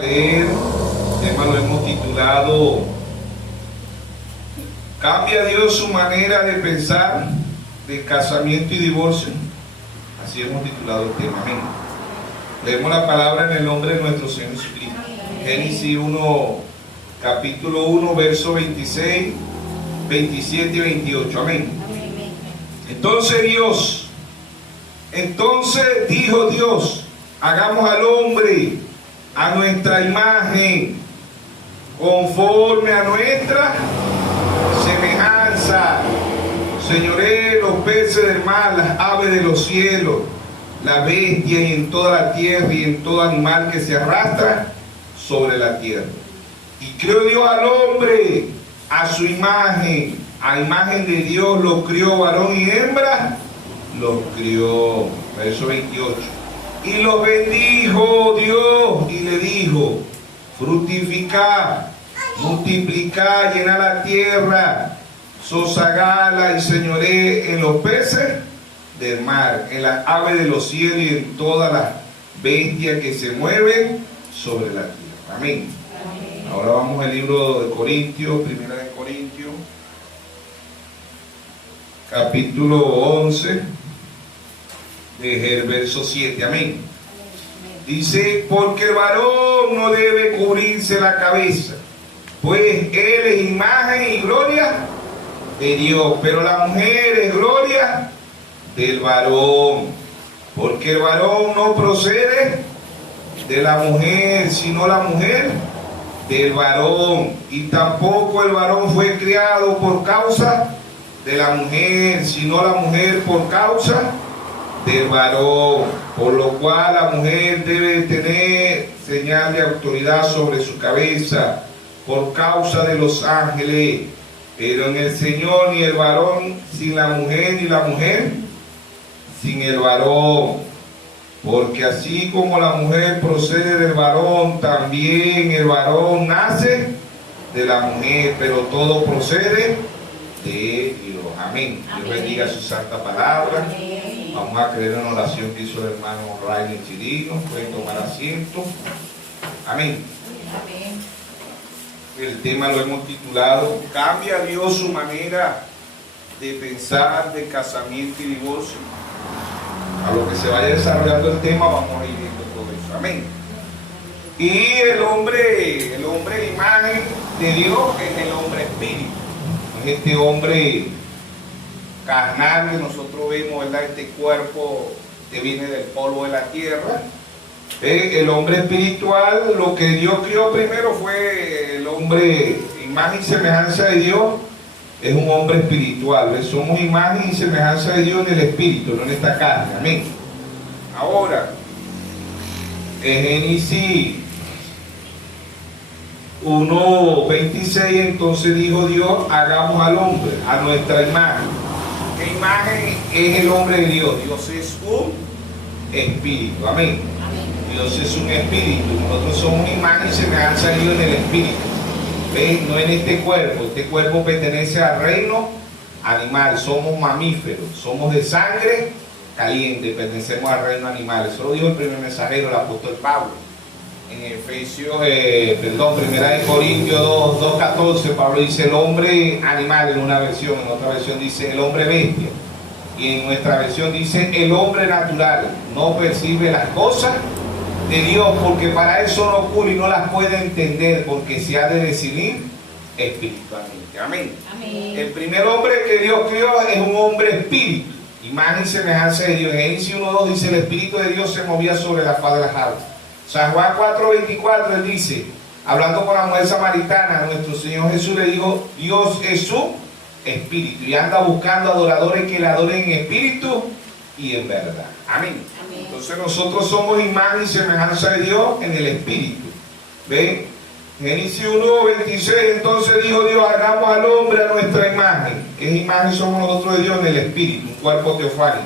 Leer, el tema lo hemos titulado ¿Cambia Dios su manera de pensar de casamiento y divorcio? Así hemos titulado el tema. Amén. Leemos la palabra en el nombre de nuestro Señor Jesucristo. Génesis 1, capítulo 1, verso 26, 27 y 28. Amén. Entonces dijo Dios, hagamos al hombre a nuestra imagen, conforme a nuestra semejanza. Señoree los peces del mar, las aves de los cielos, la bestia y en toda la tierra y en todo animal que se arrastra sobre la tierra. Y creó Dios al hombre a su imagen, a imagen de Dios lo crió, varón y hembra los crió. Verso 28. Y los bendijo Dios y le dijo: fructificad, multiplicad, llenad la tierra, sosegala y señoree en los peces del mar, en las aves de los cielos y en todas las bestias que se mueven sobre la tierra. Amén. Amén. Ahora vamos al libro de Corintios, primera de Corintios, capítulo 11. Desde el verso 7, amén. Dice: porque el varón no debe cubrirse la cabeza, pues él es imagen y gloria de Dios, pero la mujer es gloria del varón, porque el varón no procede de la mujer, sino la mujer del varón, y tampoco el varón fue criado por causa de la mujer, sino la mujer por causa del varón, por lo cual la mujer debe tener señal de autoridad sobre su cabeza por causa de los ángeles, pero en el Señor ni el varón sin la mujer, ni la mujer sin el varón, porque así como la mujer procede del varón, también el varón nace de la mujer, pero todo procede de Dios. Amén. Dios bendiga su santa palabra. Amén. Vamos a creer en la oración que hizo el hermano Rainer Chirino. Pueden tomar asiento. Amén. Amén. El tema lo hemos titulado ¿Cambia Dios su manera de pensar de casamiento y divorcio? A lo que se vaya desarrollando el tema vamos a ir viendo todo eso. Amén. Y el hombre imagen de Dios es el hombre espíritu. No es este hombre carnal que nosotros vemos, ¿verdad? Este cuerpo que viene del polvo de la tierra. El hombre espiritual, lo que Dios crió primero fue el hombre, imagen y semejanza de Dios, es un hombre espiritual. Somos imagen y semejanza de Dios en el espíritu, no en esta carne. Amén. Ahora, en Génesis 1:26, entonces dijo Dios, hagamos al hombre a nuestra imagen. ¿Qué imagen es el hombre de Dios? Dios es un espíritu. Amén. Dios es un espíritu. Nosotros somos imagen y semejanza de Dios en el espíritu. ¿Ven? No en este cuerpo. Este cuerpo pertenece al reino animal. Somos mamíferos. Somos de sangre caliente. Pertenecemos al reino animal. Eso lo dijo el primer mensajero, el apóstol Pablo. En primera de Corintios 2:14, Pablo dice el hombre animal en una versión, en otra versión dice el hombre bestia, y en nuestra versión dice el hombre natural, no percibe las cosas de Dios porque para eso no ocurre y no las puede entender porque se ha de decidir espiritualmente. Amén. Amén. El primer hombre que Dios creó es un hombre espíritu, imagen y semejanza de Dios. En Génesis 1:2 dice el espíritu de Dios se movía sobre la faz de las aguas. San Juan 4:24, él dice, hablando con la mujer samaritana, nuestro Señor Jesús le dijo, Dios es su espíritu y anda buscando adoradores que le adoren en espíritu y en verdad. Amén. Amén. Entonces nosotros somos imagen y semejanza de Dios en el espíritu. ¿Ven? Génesis 1:26, entonces dijo Dios, hagamos al hombre a nuestra imagen. ¿Qué imagen somos nosotros de Dios? En el espíritu, un cuerpo teofánico.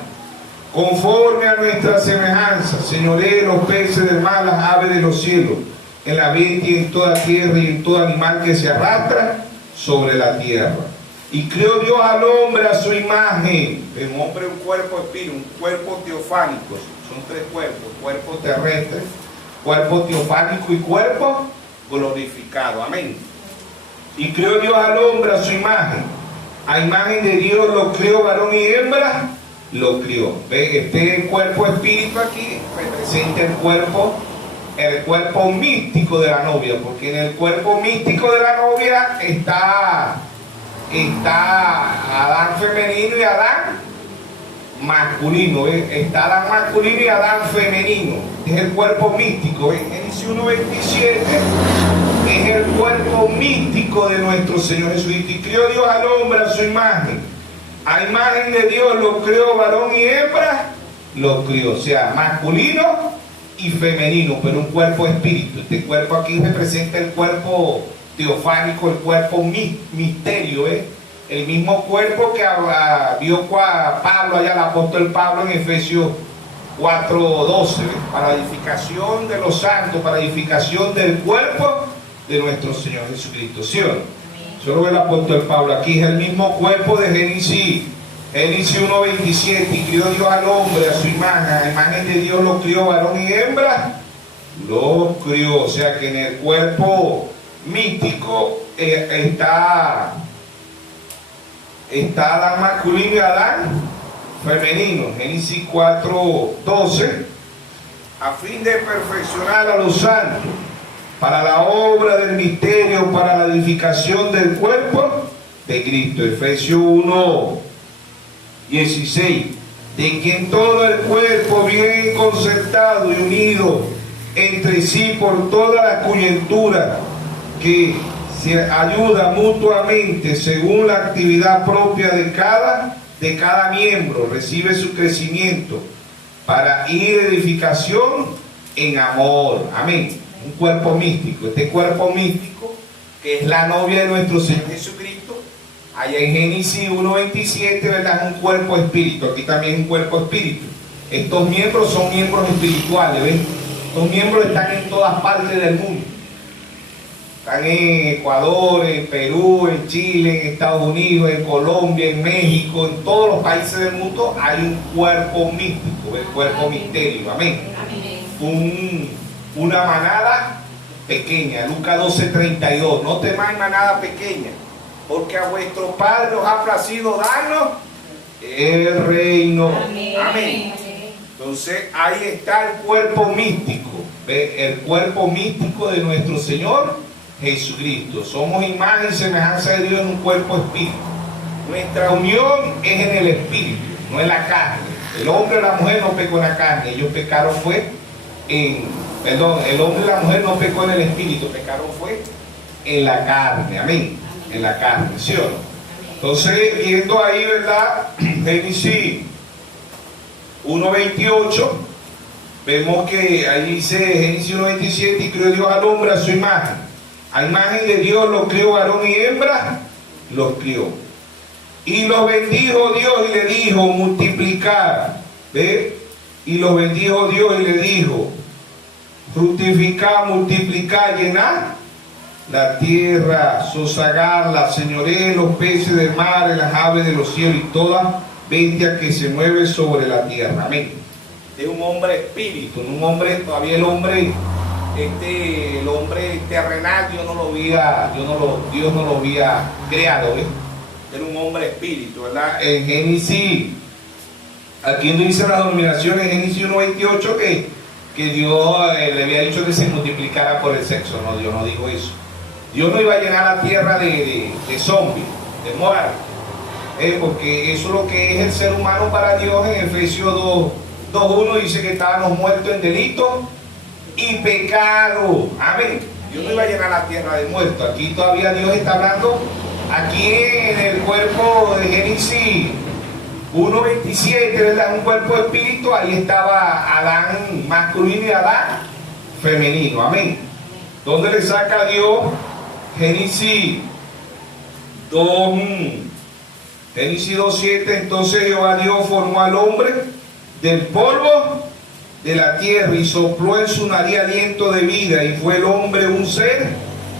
Conforme a nuestra semejanza, señoree los peces del mar, las aves de los cielos, en la bestia y en toda tierra y en todo animal que se arrastra sobre la tierra. Y creó Dios al hombre a su imagen. El hombre, un cuerpo espíritu, un cuerpo teofánico. Son tres cuerpos: cuerpo terrestre, cuerpo teofánico y cuerpo glorificado. Amén. Y creó Dios al hombre a su imagen. A imagen de Dios lo creó, varón y hembra lo crió. ¿Ven? Este cuerpo espíritu aquí representa el cuerpo místico de la novia, porque en el cuerpo místico de la novia está Adán femenino y Adán masculino. ¿Ven? Está Adán masculino y Adán femenino. Es el cuerpo místico. ¿Ven? Génesis 1:27 es el cuerpo místico de nuestro Señor Jesucristo. Y crió Dios al hombre a su imagen. A imagen de Dios lo creó, varón y hembra lo crió. O sea, masculino y femenino, pero un cuerpo espíritu. Este cuerpo aquí representa el cuerpo teofánico, el cuerpo misterio, el mismo cuerpo que vio Pablo allá, el apóstol Pablo en Efesios 4:12, para la edificación de los santos, para la edificación del cuerpo de nuestro Señor Jesucristo. ¿Sí o no? Solo ve el apóstol Pablo aquí, es el mismo cuerpo de Génesis 1:27. Y crió Dios al hombre a su imagen, a imagen de Dios lo crió, varón y hembra lo crió. O sea que en el cuerpo místico está Adán masculino y Adán femenino. Génesis 4:12, a fin de perfeccionar a los santos para la obra del misterio, para la edificación del cuerpo de Cristo. Efesios 1:16, de quien todo el cuerpo bien concertado y unido entre sí por toda la coyuntura, que se ayuda mutuamente según la actividad propia de cada miembro, recibe su crecimiento para ir edificación en amor. Amén. Un cuerpo místico. Este cuerpo místico, que es la novia de nuestro Señor Jesucristo, allá en Génesis 1:27, ¿verdad? Es un cuerpo espíritu. Aquí también es un cuerpo espíritu. Estos miembros son miembros espirituales, ¿ven? Estos miembros están en todas partes del mundo. Están en Ecuador, en Perú, en Chile, en Estados Unidos, en Colombia, en México, en todos los países del mundo hay un cuerpo místico, el cuerpo misterio. Amén. Una manada pequeña. Lucas 12:32. No temáis manada pequeña, porque a vuestro Padre os ha placido darnos el reino. Amén. Entonces ahí está el cuerpo místico. ¿Ve? El cuerpo místico de nuestro Señor Jesucristo. Somos imagen y semejanza de Dios en un cuerpo espíritu. Nuestra unión es en el espíritu, no en la carne. El hombre y la mujer no pecó en la carne, ellos pecaron el hombre y la mujer no pecó en el espíritu, pecaron fue en la carne. Amén. En la carne, ¿sí o no? Entonces, viendo ahí, ¿verdad? Génesis 1:28, vemos que ahí dice Génesis 1:27, y creó Dios al hombre a su imagen. A imagen de Dios lo crió, varón y hembra los crió. Y los bendijo Dios y le dijo, multiplicar. ¿Ve? Y los bendijo Dios y le dijo, fructificar, multiplicar, llenar la tierra, sosegarla, señoreen los peces del mar, las aves de los cielos y toda bestia que se mueve sobre la tierra. Amén. Es un hombre espíritu, un hombre, todavía el hombre terrenal, Dios no lo había creado, ¿eh? Era un hombre espíritu, ¿verdad? En Génesis, aquí no dice las denominaciones, en Génesis 1:28 que Dios le había dicho que se multiplicara por el sexo. No, Dios no dijo eso. Dios no iba a llenar la tierra de zombies, de muertos, porque eso es lo que es el ser humano para Dios. En Efesios 2:1 dice que estábamos muertos en delito y pecado. Amén. Dios no iba a llenar la tierra de muertos. Aquí todavía Dios está hablando, aquí en el cuerpo de Génesis 1:27, ¿verdad? Un cuerpo espíritu, ahí estaba Adán masculino y Adán femenino. Amén. ¿Dónde le saca Dios? Génesis 2:7. Entonces Jehová Dios formó al hombre del polvo de la tierra y sopló en su nariz aliento de vida, y fue el hombre un ser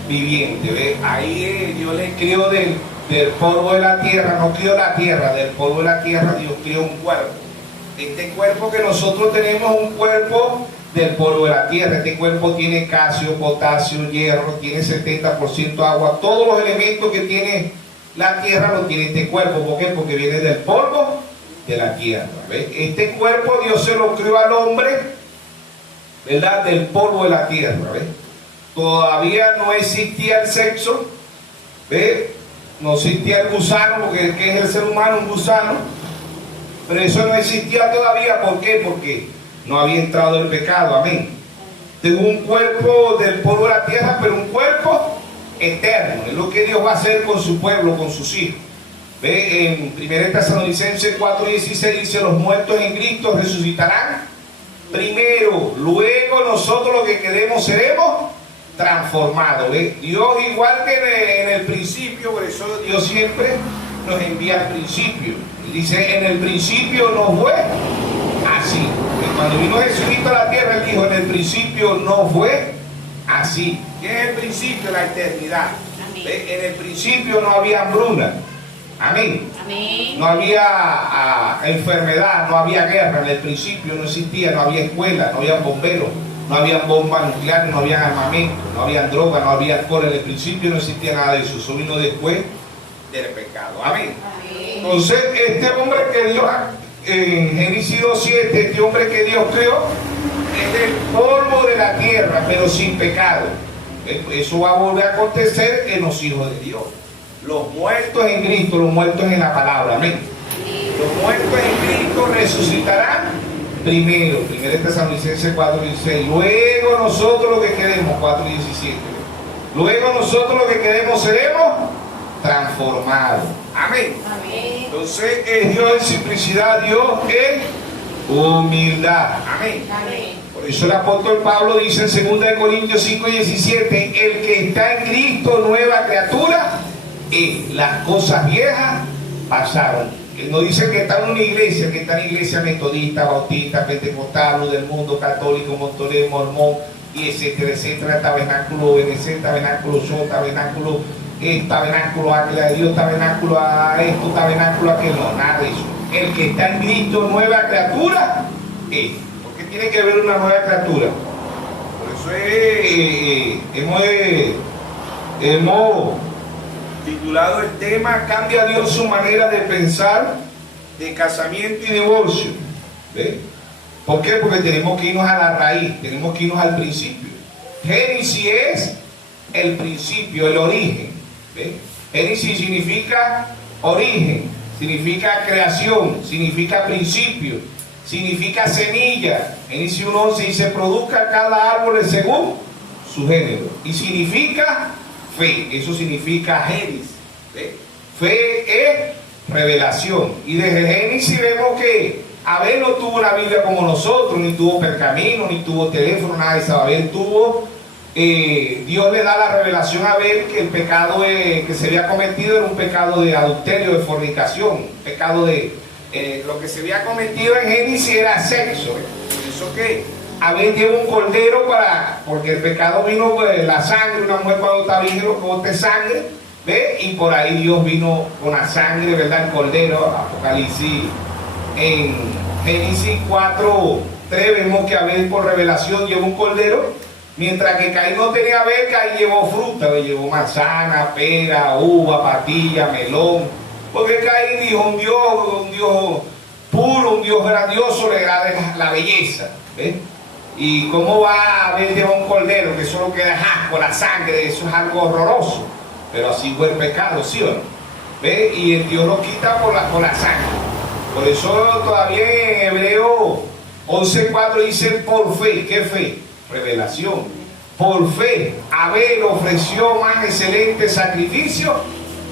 viviente. ¿Ve? Ahí Dios le crió del polvo de la tierra, no crió la tierra, del polvo de la tierra Dios crió un cuerpo. Este cuerpo que nosotros tenemos es un cuerpo del polvo de la tierra. Este cuerpo tiene calcio, potasio, hierro, tiene 70% agua. Todos los elementos que tiene la tierra los tiene este cuerpo. ¿Por qué? Porque viene del polvo de la tierra. ¿Ves? Este cuerpo Dios se lo creó al hombre, ¿verdad? Del polvo de la tierra. ¿Ves? Todavía no existía el sexo. ¿Ves? No existía el gusano, porque ¿qué es el ser humano? Un gusano. Pero eso no existía todavía. ¿Por qué? Porque no había entrado el pecado. Amén. Tengo un cuerpo del polvo de la tierra, pero un cuerpo eterno. Es lo que Dios va a hacer con su pueblo, con sus hijos. Ve en 1 Tesalonicenses 4:16 dice: los muertos en Cristo resucitarán primero, luego nosotros los que quedemos seremos transformados. ¿Ve? Dios, igual que en el principio, por eso Dios siempre nos envía al principio. Dice: en el principio no fue así. Cuando vino Jesucristo a la tierra, Él dijo: en el principio no fue así. ¿Qué es el principio? La eternidad. En el principio no había hambruna. Amén. Amén. No había enfermedad, no había guerra. En el principio no existía, no había escuela, no había bomberos, no había bombas nucleares, no había armamento, no había droga, no había alcohol. En el principio no existía nada de eso. Eso vino después del pecado. Amén. Amén. Entonces, este hombre que Dios, en Génesis 2:7, este hombre que Dios creó, es del polvo de la tierra, pero sin pecado. Eso va a volver a acontecer en los hijos de Dios. Los muertos en Cristo, los muertos en la palabra. Amén. Los muertos en Cristo resucitarán primero. 1 Tesalonicenses 4:16. Luego nosotros los que quedemos, 4:17. Luego nosotros los que quedemos seremos transformados. Amén. Amén. Entonces es Dios en simplicidad, Dios en humildad. Amén. Amén. Por eso el apóstol Pablo dice en 2 Corintios 5:17: el que está en Cristo, nueva criatura, y las cosas viejas pasaron. Él no dice que está en una iglesia, que está en iglesia metodista, bautista, pentecostal, luz del mundo, católico, montonero, mormón, y etcétera, etcétera, tabernáculo, BNC, tabernáculo, show, tabernáculo, tabernáculo, águila de Dios, tabernáculo a esto, tabernáculo a aquello. No, nada de eso. El que está en Cristo, nueva criatura, es. ¿Por qué tiene que haber una nueva criatura? Por eso hemos titulado el tema: cambia Dios su manera de pensar de casamiento y divorcio. ¿Ve? ¿Por qué? Porque tenemos que irnos a la raíz, tenemos que irnos al principio. Génesis es el principio, el origen. ¿Ve? Génesis significa origen, significa creación, significa principio, significa semilla. Génesis 1:11 dice: produzca cada árbol según su género. Y significa fe, eso significa Génesis. ¿Ve? Fe es revelación. Y desde Génesis vemos que Abel no tuvo una Biblia como nosotros, ni tuvo pergamino, ni tuvo teléfono, nada de eso. Abel tuvo, Dios le da la revelación a Abel que el pecado que se había cometido era un pecado de adulterio, de fornicación, pecado de, lo que se había cometido en Génesis era sexo. Por eso que Abel lleva un cordero porque el pecado vino por la sangre. Una mujer cuando está virgen lo que bote sangre, ¿ve? Y por ahí Dios vino con la sangre, ¿verdad? El cordero. Apocalipsis, en Génesis 4:3 vemos que Abel por revelación llevó un cordero, mientras que Caín no tenía Abel. Caín llevó fruta, llevó manzana, pera, uva, patilla, melón, porque Caín dijo: un Dios puro, un Dios grandioso le agrada la belleza. ¿Ves? ¿Y cómo va a haber llevado un cordero que solo queda asco, la sangre? Eso es algo horroroso. Pero así fue el pecado, ¿sí o no? ¿Ves? Y el Dios lo quita por la sangre. Por eso todavía en Hebreo 11:4 dice: por fe. ¿Qué fe? Revelación. Por fe Abel ofreció más excelente sacrificio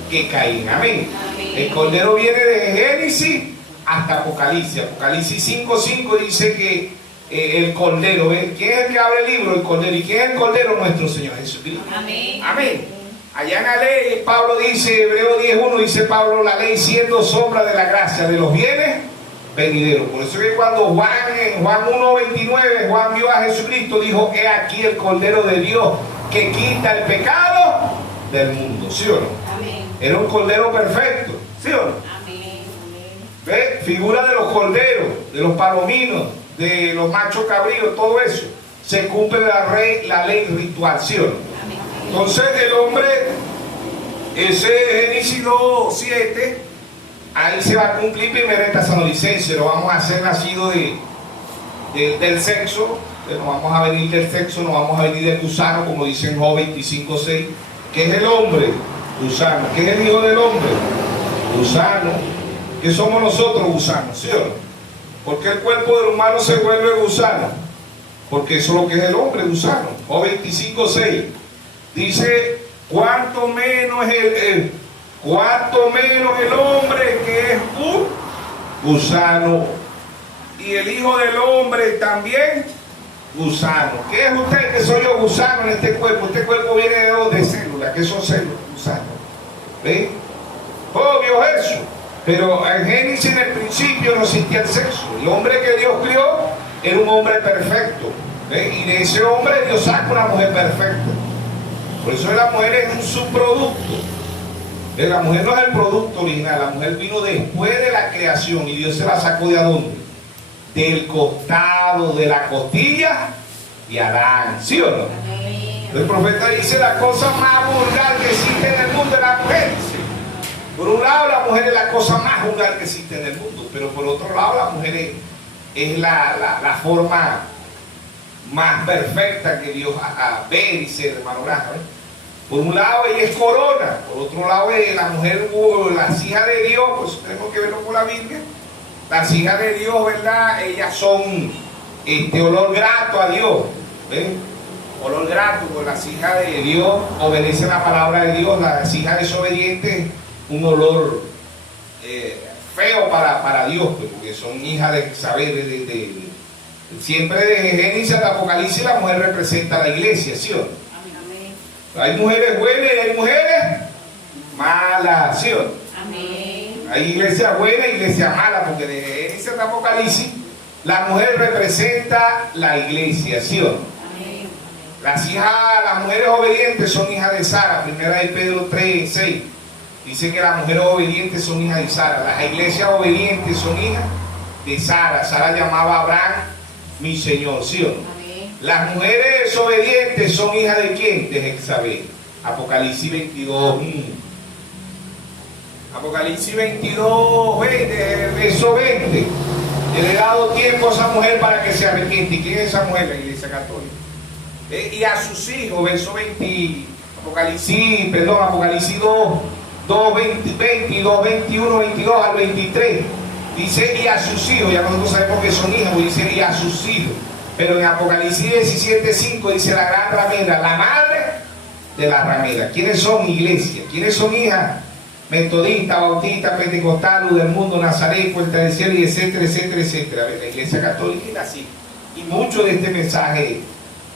que Caín. Amén. Amén. El cordero viene desde Génesis hasta Apocalipsis. Apocalipsis 5:5 dice que el cordero, ¿ven? ¿Quién es el que abre el libro? El cordero. ¿Y quién es el cordero? Nuestro Señor Jesucristo. Amén. Amén. Allá en la ley, Pablo dice, Hebreo 10:1 dice Pablo: la ley siendo sombra de la gracia de los bienes venideros. Por eso que cuando en Juan 1:29, Juan vio a Jesucristo, dijo: he aquí el Cordero de Dios que quita el pecado del mundo. ¿Sí o no? Amén. Era un cordero perfecto. ¿Sí o no? Amén. ¿Ve? Figura de los corderos, de los palominos, de los machos cabríos, todo eso, se cumple la ley ritual, ¿sí o no? Entonces el hombre, ese Génesis 2:7, ahí se va a cumplir primero esta Tesalonicenses, lo vamos a hacer nacido del sexo, no vamos a venir del sexo, no vamos a venir del gusano, como dice en Job 25:6, que es el hombre, gusano, que es el hijo del hombre, gusano, que somos nosotros gusanos, ¿sí o no? ¿Por qué el cuerpo del humano se vuelve gusano? Porque eso es lo que es el hombre, gusano. Job 25:6 dice, cuánto menos el hombre que es un gusano, y el hijo del hombre también gusano. ¿Qué es usted? Que soy yo, gusano, en este cuerpo. Este cuerpo viene de células. ¿Qué son células? Gusanos. ¿Ve? Obvio eso. Pero en Génesis, en el principio, no existía el sexo. El hombre que Dios crió era un hombre perfecto. ¿Ve? Y de ese hombre Dios saca una mujer perfecta. Por eso la mujer es un subproducto. ¿Ve? La mujer no es el producto original. La mujer vino después de la creación. ¿Y Dios se la sacó de dónde? Del costado, de la costilla de Adán, ¿sí o no? Amén. El profeta dice, la cosa más vulgar que existe en el mundo es la mujer. Por un lado, la mujer es la cosa más vulgar que existe en el mundo, pero por otro lado, la mujer es la forma más perfecta que Dios ve, dice el hermano Granja. Por un lado, ella es corona, por otro lado, la mujer, las hijas de Dios, pues tenemos que verlo con la Biblia. Las hijas de Dios, ¿verdad? Ellas son olor grato a Dios. ¿Ven? Olor grato, porque las hijas de Dios obedecen la palabra de Dios. Las hijas desobedientes, un olor feo para Dios, porque son hijas de saber, siempre desde Génesis hasta Apocalipsis la mujer representa a la iglesia, ¿sí o no? Amén. Hay mujeres buenas y hay mujeres malas, ¿sí o no? Amén. Hay iglesia buena y iglesia mala, porque de Génesis hasta Apocalipsis la mujer representa la iglesia, ¿sí o no? Amén. Las mujeres obedientes son hijas de Sara, primera de Pedro 3:6. Dice que las mujeres obedientes son hijas de Sara. Las iglesias obedientes son hijas de Sara. Sara llamaba a Abraham mi señor, ¿sí o no? Amén. Las mujeres desobedientes son hijas de ¿quién? De Jezabel. Apocalipsis 22. Apocalipsis 22, verso 20. Le he dado tiempo a esa mujer para que se arrepiente. ¿Y quién es esa mujer? La iglesia católica. Y a sus hijos, verso 20, Apocalipsis 2, 22, 21, 22 al 23. Dice, y a sus hijos, ya nosotros sabemos que son hijos, dice, y a sus hijos. Pero en Apocalipsis 17:5 dice la gran ramera, la madre de la ramera. ¿Quiénes son iglesia? ¿Quiénes son hijas? Metodista, bautista, pentecostal, luz del mundo, Nazaret, Puerta del Cielo, y etcétera, etcétera, etcétera. La iglesia católica es así. Y mucho de este mensaje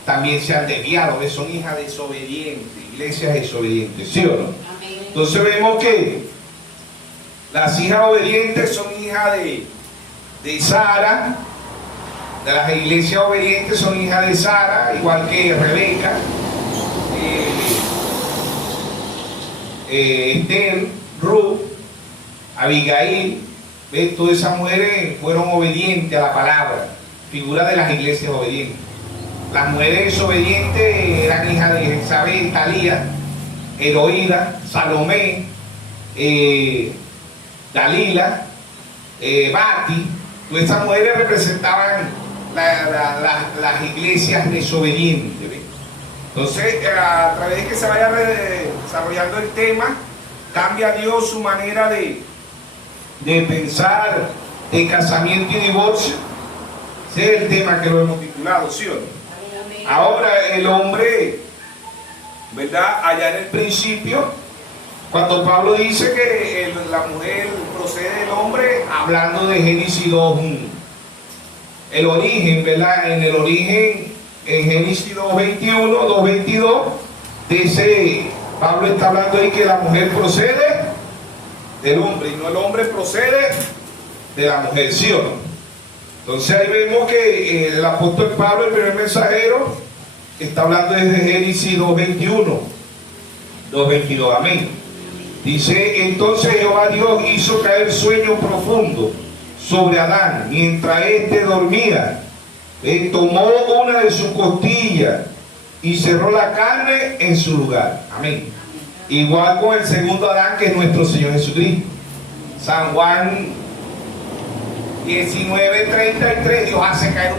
también se han desviado, que son hijas desobedientes, iglesias desobedientes, ¿sí o no? Amén. Entonces vemos que las hijas obedientes son hijas de Sara, de las iglesias obedientes son hijas de Sara, igual que Rebeca, Esther, Ruth, Abigail. ¿Ves? Todas esas mujeres fueron obedientes a la palabra, figura de las iglesias obedientes. Las mujeres desobedientes eran hijas de Jezabel, Talía, Heroína, Salomé, Dalila, Bati. Todas esas mujeres representaban las iglesias desobedientes. ¿Ves? Entonces, a través de que se vaya desarrollando el tema, cambia Dios su manera de pensar de casamiento y divorcio. Ese es el tema que lo hemos titulado, ¿sí o no? Ahora el hombre, ¿verdad? Allá en el principio, cuando Pablo dice que la mujer procede del hombre, hablando de Génesis 2, el origen, ¿verdad? En el origen, en Génesis 2:21, 2:22, dice, Pablo está hablando ahí que la mujer procede del hombre, y no el hombre procede de la mujer, ¿sí o no? Entonces ahí vemos que el apóstol Pablo, el primer mensajero, está hablando desde Génesis 2:21, 2:22, amén. Dice, entonces Jehová Dios hizo caer sueño profundo sobre Adán mientras éste dormía, Tomó una de sus costillas y cerró la carne en su lugar. Amén. Igual con el segundo Adán, que es nuestro Señor Jesucristo. San Juan 19:33, Dios hace caer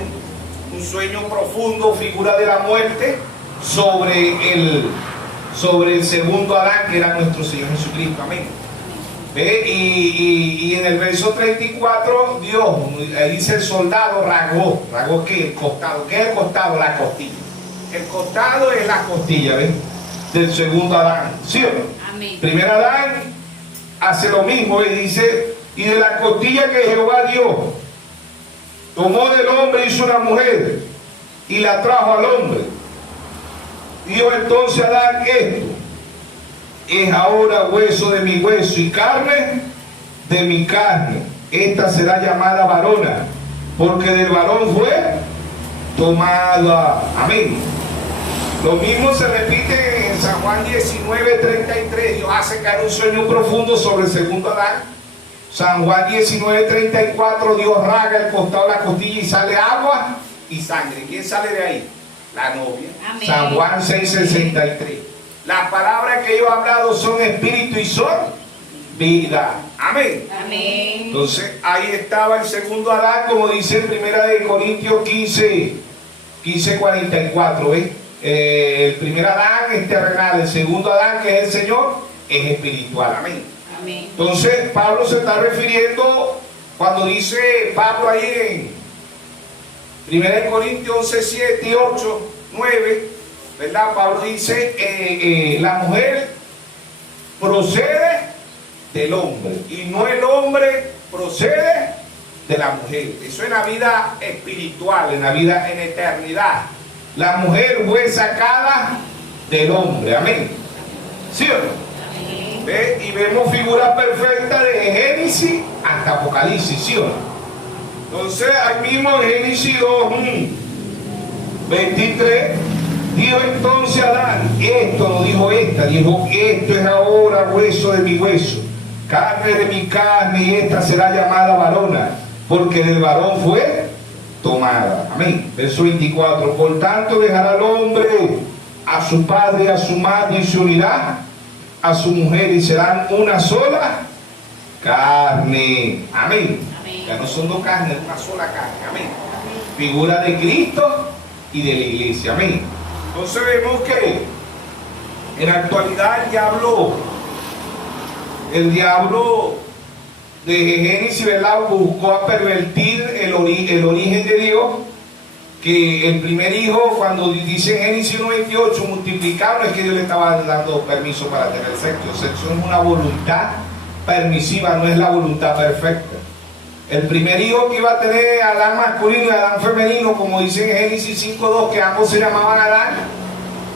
un sueño profundo, figura de la muerte, sobre el segundo Adán, que era nuestro Señor Jesucristo. Amén. Y en el verso 34, Dios dice: el soldado rasgó ¿qué? El costado. ¿Qué es el costado? La costilla. El costado es la costilla, ¿ves? Del segundo Adán, ¿sí o no? Amén. Primer Adán hace lo mismo y dice: y de la costilla que Jehová dio, tomó del hombre, hizo una mujer y la trajo al hombre. Dijo entonces Adán: esto es ahora hueso de mi hueso y carne de mi carne. Esta será llamada varona, porque del varón fue tomada. Amén. Lo mismo se repite en San Juan 19:33. Dios hace caer un sueño profundo sobre el segundo Adán. San Juan 19:34, Dios rasga el costado de la costilla y sale agua y sangre. ¿Quién sale de ahí? La novia. Amén. San Juan 6:63. Las palabras que yo he hablado son espíritu y son vida. Amén. Amén. Entonces ahí estaba el segundo Adán, como dice en 1 Corintios 15:44. ¿Ves? El primer Adán es terrenal, el segundo Adán, que es el Señor, es espiritual. Amén. Amén. Entonces Pablo se está refiriendo, cuando dice Pablo ahí en 1 Corintios 11:7 y 8, 9, ¿verdad? Pablo dice: la mujer procede del hombre y no el hombre procede de la mujer. Eso en la vida espiritual, en la vida en eternidad. La mujer fue sacada del hombre. Amén. ¿Sí o no? ¿Ve? Y vemos figuras perfectas de Génesis hasta Apocalipsis, ¿sí o no? Entonces, ahí mismo en Génesis 2:23, dijo entonces Adán: esto no dijo esta, dijo: esto es ahora hueso de mi hueso, carne de mi carne, y esta será llamada varona, porque del varón fue tomada. Amén. Verso 24: por tanto dejará el hombre a su padre y a su madre y se unirá a su mujer y serán una sola carne. Amén. Amén. Ya no son dos carnes, una sola carne. Amén. Figura de Cristo y de la iglesia. Amén. Entonces vemos que en la actualidad el diablo de Génesis, ¿verdad?, buscó a pervertir el origen de Dios, que el primer hijo, cuando dice en Génesis 1:28, multiplicar, no es que Dios le estaba dando permiso para tener sexo. El sexo es una voluntad permisiva, no es la voluntad perfecta. El primer hijo que iba a tener Adán masculino y Adán femenino, como dice en Génesis 5:2, que ambos se llamaban Adán,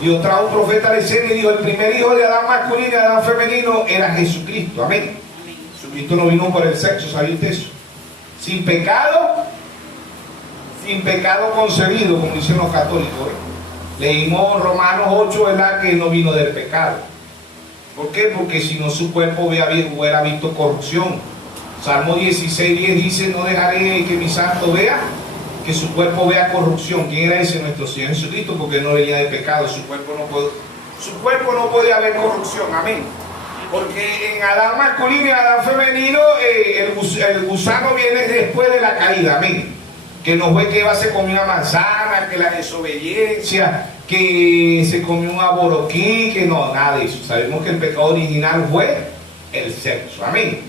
Dios trajo un profeta a la escena y dijo: el primer hijo de Adán masculino y Adán femenino era Jesucristo. Amén. Jesucristo no vino por el sexo, ¿sabía usted eso? Sin pecado concebido, como dicen los católicos. Leímos Romanos 8, ¿verdad?, que no vino del pecado. ¿Por qué? Porque si no, su cuerpo hubiera visto corrupción. Salmo 16:10 dice: no dejaré que mi santo vea, que su cuerpo vea corrupción. ¿Quién era ese? Nuestro Señor Jesucristo, porque no venía de pecado. Su cuerpo no podía haber corrupción. Amén. Porque en Adán masculino y Adán femenino, el gusano viene después de la caída. Amén. Que no fue que Eva se comió una manzana, que la desobediencia, que se comió un aboroquí, que no, nada de eso. Sabemos que el pecado original fue el sexo. Amén.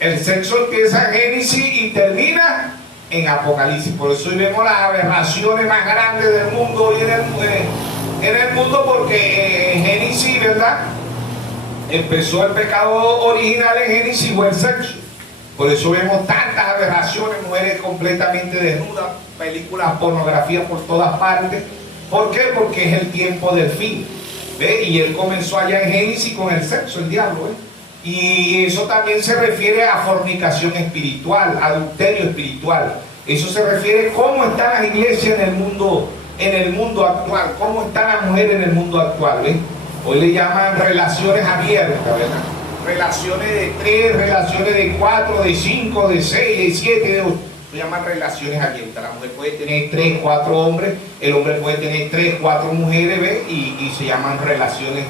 El sexo empieza en Génesis y termina en Apocalipsis. Por eso hoy vemos las aberraciones más grandes del mundo hoy en el mundo, porque en Génesis, ¿verdad?, empezó el pecado original en Génesis, fue el sexo. Por eso vemos tantas aberraciones, mujeres completamente desnudas, películas, pornografía por todas partes. ¿Por qué? Porque es el tiempo del fin. ¿Ve? Y él comenzó allá en Génesis con el sexo, el diablo. Y eso también se refiere a fornicación espiritual, adulterio espiritual. Eso se refiere a cómo están las iglesias en el mundo actual, cómo está la mujer en el mundo actual. ¿Ve? Hoy le llaman relaciones abiertas, ¿verdad? Relaciones de 3, relaciones de 4, de 5, de 6, de 7, Se llaman relaciones abiertas. La mujer puede tener 3, 4 hombres, el hombre puede tener 3, 4 mujeres, ¿ves? Y se llaman relaciones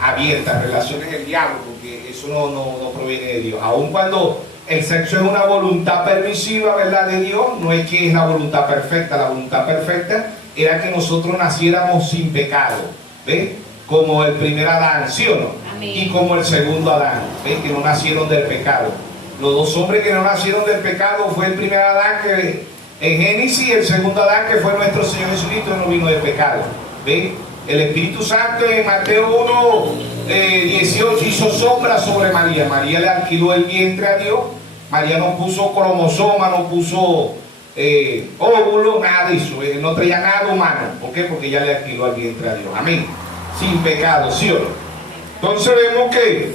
abiertas, relaciones del diablo, porque eso no proviene de Dios. Aun cuando el sexo es una voluntad permisiva, ¿verdad?, de Dios, no es que es la voluntad perfecta. La voluntad perfecta era que nosotros naciéramos sin pecado, ¿ves? Como el primer Adán, ¿sí o no? Amén. Y como el segundo Adán, ¿ves? Que no nacieron del pecado. Los 2 hombres que no nacieron del pecado fue el primer Adán que en Génesis, y el segundo Adán que fue nuestro Señor Jesucristo, no vino de pecado. ¿Ves? El Espíritu Santo en Mateo 1:18 hizo sombra sobre María. María le alquiló el vientre a Dios. María no puso cromosoma, no puso óvulo, nada de eso. No traía nada humano. ¿Por qué? Porque ella le alquiló el vientre a Dios. Amén. Sin pecado, ¿sí o no? Entonces vemos que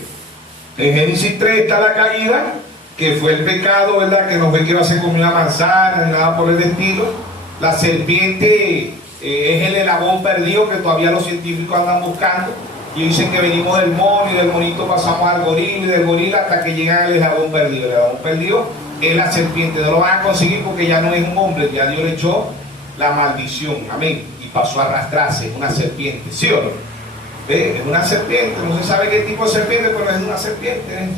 en Génesis 3 está la caída, que fue el pecado, ¿verdad? Que no fue que iba a ser como una manzana ni nada por el estilo. La serpiente es el eslabón perdido que todavía los científicos andan buscando. Y dicen que venimos del mono y del monito pasamos al gorila y del gorila hasta que llegan al eslabón perdido. El eslabón perdido es la serpiente. No lo van a conseguir porque ya no es un hombre, ya Dios le echó la maldición. Amén. Y pasó a arrastrarse, es una serpiente, ¿sí o no? ¿Ve? Es una serpiente, no se sabe qué tipo de serpiente, pero es una serpiente, ¿eh?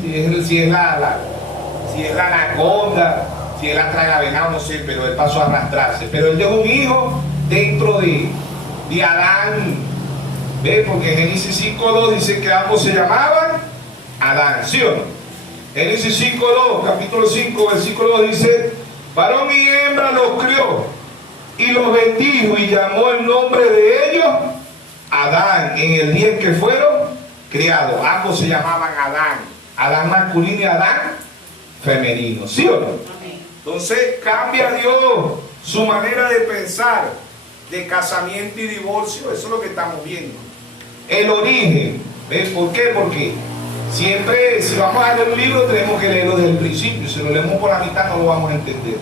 Si es la anaconda, si es la tragavenado, no sé, pero él pasó a arrastrarse. Pero él dejó un hijo dentro de Adán, ¿ve? Porque en Génesis 5:2 dice que ambos se llamaban Adán, ¿sí o no? Génesis 5:2, capítulo 5, versículo 2 dice: varón y hembra los crió y los bendijo y llamó el nombre de ellos Adán en el día en que fueron criados. Ambos se llamaban Adán, Adán masculino y Adán femenino, ¿sí o no? Entonces cambia Dios su manera de pensar de casamiento y divorcio. Eso es lo que estamos viendo. El origen, ¿ves? ¿Por qué? Porque siempre, si vamos a leer un libro, tenemos que leerlo desde el principio. Si lo leemos por la mitad no lo vamos a entender.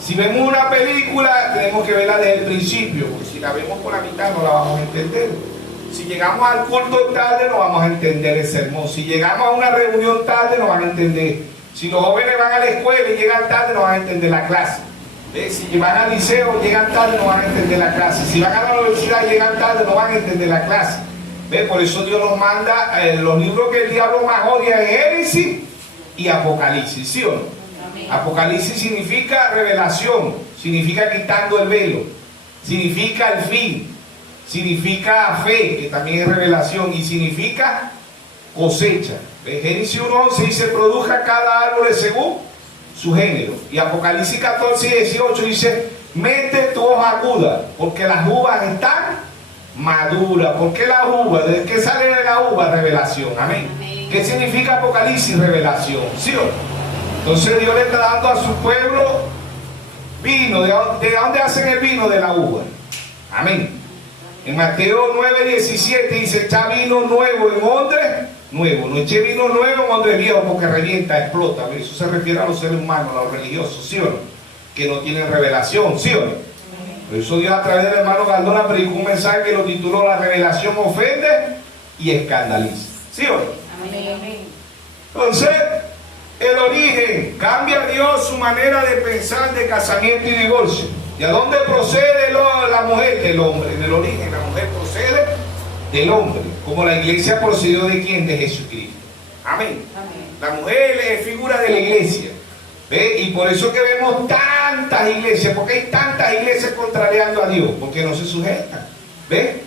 Si vemos una película, tenemos que verla desde el principio, porque si la vemos por la mitad no la vamos a entender. Si llegamos al culto tarde no vamos a entender el sermón. Si llegamos a una reunión tarde no van a entender. Si los jóvenes van a la escuela y llegan tarde no van a entender la clase. Si van al liceo, llegan tarde no van a entender la clase. Si van a la universidad y llegan tarde no van a entender la clase. Por eso Dios nos manda los libros que el diablo más odia, es Génesis y Apocalipsis, ¿sí o no? Apocalipsis significa revelación, significa quitando el velo, significa el fin, significa fe, que también es revelación, y significa cosecha. En Génesis 1:11 dice: produzca cada árbol según su género. Y Apocalipsis 14:18 dice: mete tu hoja aguda, porque las uvas están maduras. ¿Por qué las uvas? ¿De qué sale de la uva? Revelación. Amén. ¿Qué significa Apocalipsis? Revelación, ¿sí o no? Entonces Dios le está dando a su pueblo vino. ¿De dónde hacen el vino? De la uva. Amén. En Mateo 9:17 dice: echa vino nuevo en odre nuevo. No eche vino nuevo en odre viejo porque revienta, explota. Eso se refiere a los seres humanos, a los religiosos, ¿sí o no? Que no tienen revelación, ¿sí o no? Por eso Dios, a través del hermano Galdona, predicó un mensaje que lo tituló: la revelación ofende y escandaliza, ¿sí o no? Amén. Entonces, el origen, cambia Dios su manera de pensar de casamiento y divorcio. ¿Y a dónde procede la mujer? Del hombre. En el origen, la mujer procede del hombre. Como la iglesia procedió ¿de quién? De Jesucristo. Amén. Amén. La mujer es figura de la iglesia. ¿Ve? Y por eso que vemos tantas iglesias. ¿Por qué hay tantas iglesias contrariando a Dios? Porque no se sujetan. ¿Ve?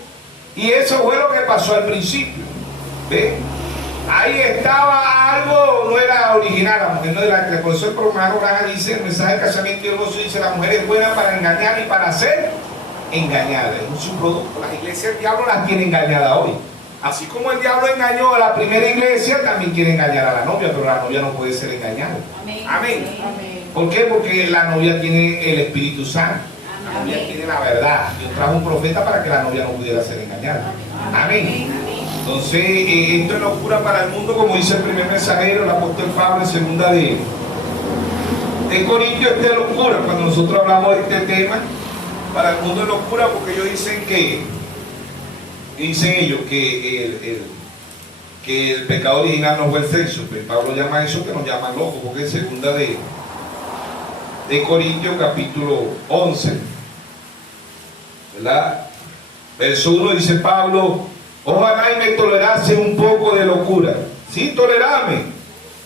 Y eso fue lo que pasó al principio. ¿Ve? Ahí estaba algo, no era original, la mujer no era. Por eso el hermano Graham dice: el mensaje de casamiento y divorcio dice: la mujer es buena para engañar y para ser engañada. Es un subproducto. Las iglesias del diablo las tiene engañadas hoy. Así como el diablo engañó a la primera iglesia, también quiere engañar a la novia, pero la novia no puede ser engañada. Amén. Amén. Amén. ¿Por qué? Porque la novia tiene el Espíritu Santo. La novia tiene la verdad. Dios trajo un profeta para que la novia no pudiera ser engañada. Amén. Entonces, esto es locura para el mundo, como dice el primer mensajero, el apóstol Pablo, en segunda de Corintios. Esta es locura. Cuando nosotros hablamos de este tema, para el mundo es locura, porque ellos dicen que el pecado original no fue el sexo. Pero Pablo llama eso que nos llama locos, porque en segunda de de Corintios capítulo 11, ¿verdad? Verso 1 dice Pablo: ojalá y me tolerase un poco de locura. Sí, tolerame,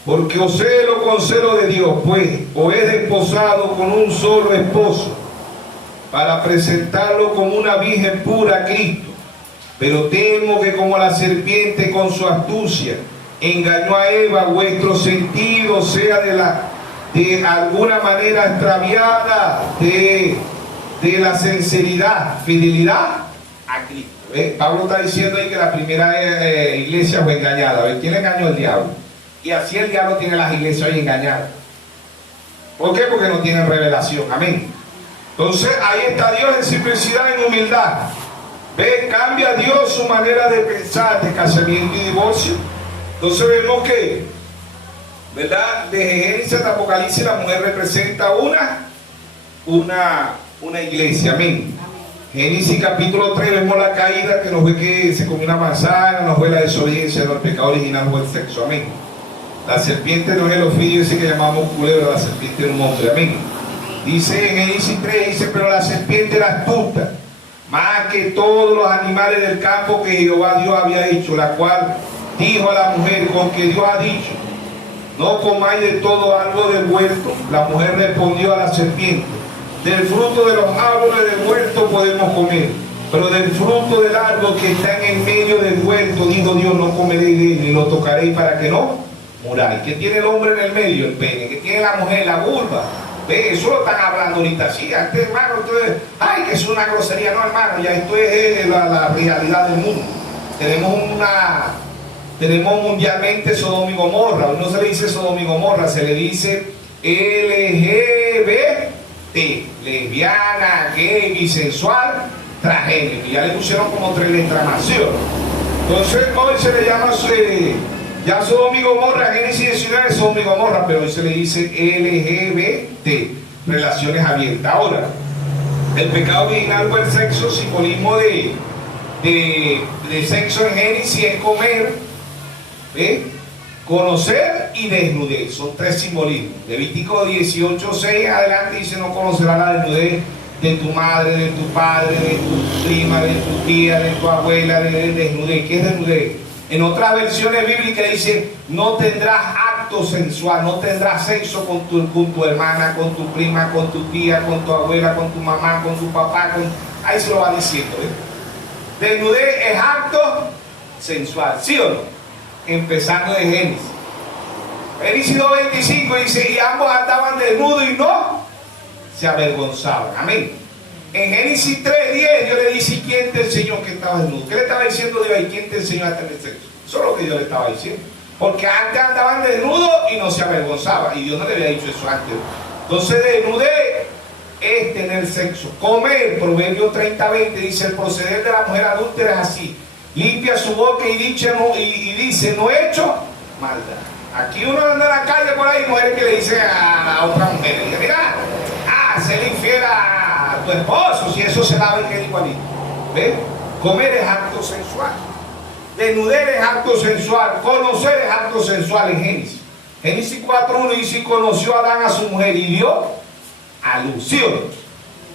porque os celo con celo de Dios, pues os he desposado con un solo esposo, para presentarlo como una virgen pura a Cristo. Pero temo que como la serpiente con su astucia engañó a Eva, vuestro sentido sea de alguna manera extraviada de la sinceridad, fidelidad a Cristo. Pablo está diciendo ahí que la primera iglesia fue engañada. ¿Quién engañó? El diablo. Y así el diablo tiene las iglesias hoy engañadas. ¿Por qué? Porque no tienen revelación. Amén. Entonces ahí está Dios en simplicidad, en humildad. ¿Ve? Cambia Dios su manera de pensar de casamiento y divorcio. Entonces vemos que, ¿verdad? Desde Génesis hasta Apocalipsis la mujer representa una iglesia. Amén. Génesis capítulo 3 vemos la caída, que nos ve que se comió una manzana, nos ve la desobediencia, el pecado original fue el sexo. Amén. La serpiente no es el ofidio ese que llamamos culebra, la serpiente era un hombre. Amén. Dice en Génesis 3, dice: pero la serpiente era astuta, más que todos los animales del campo que Jehová Dios había hecho, la cual dijo a la mujer: con que Dios ha dicho, no comáis de todo árbol del huerto. La mujer respondió a la serpiente: del fruto de los árboles del huerto podemos comer, pero del fruto del árbol que está en el medio del huerto, dijo Dios, no comeréis de él, ni lo tocaréis para que no muráis. ¿Qué tiene el hombre en el medio? El pene. ¿Qué tiene la mujer? La vulva. ¿Ve? Eso lo están hablando ahorita. Sí, antes, hermano, entonces, ay, que es una grosería. No, hermano, ya esto es la realidad del mundo. Tenemos mundialmente Sodoma y Gomorra. Hoy no se le dice Sodoma y Gomorra, se le dice LGBT, lesbiana, gay, bisexual, transgénero. Ya le pusieron como 3 letras más, ¿sí o no? Entonces hoy se le llama ya Sodoma y Gomorra, Génesis 19 es Sodoma y Gomorra, pero hoy se le dice LGBT, relaciones abiertas. Ahora, el pecado original fue el sexo, simbolismo de sexo en Génesis es comer, conocer y desnudez. Son 3 simbolismos. Levítico 18:6 adelante dice: no conocerás la desnudez de tu madre, de tu padre, de tu prima, de tu tía, de tu abuela, de desnudez. ¿Qué es desnudez? En otras versiones bíblicas dice: no tendrás acto sensual, no tendrás sexo con tu hermana, con tu prima, con tu tía, con tu abuela, con tu mamá, con tu papá. Ahí se lo va diciendo. Desnudez es acto sensual, ¿sí o no? Empezando de Génesis. Génesis 2:25 dice: y ambos andaban desnudos y no se avergonzaban. Amén. En Génesis 3:10 Dios le dice: ¿quién te enseñó que estabas desnudo? ¿Qué le estaba diciendo Dios ahí? ¿Quién te enseñó a tener sexo? Eso es lo que Dios le estaba diciendo. Porque antes andaban desnudos y no se avergonzaban. Y Dios no le había dicho eso antes. Entonces desnudez es tener sexo. Comer, Proverbios 30:20 dice: el proceder de la mujer adúltera es así. Limpia su boca y dice: no he hecho maldad. Aquí uno anda en la calle por ahí, mujeres que le dicen a otra mujer: mira, sé infiel a tu esposo, si eso se la ven que es igualito. ¿Ves? Comer es acto sensual. Desnudez es acto sensual. Conocer es acto sensual en Génesis. Génesis 4:1 dice: y conoció a Adán a su mujer y dio a luz. ¿Sí o no?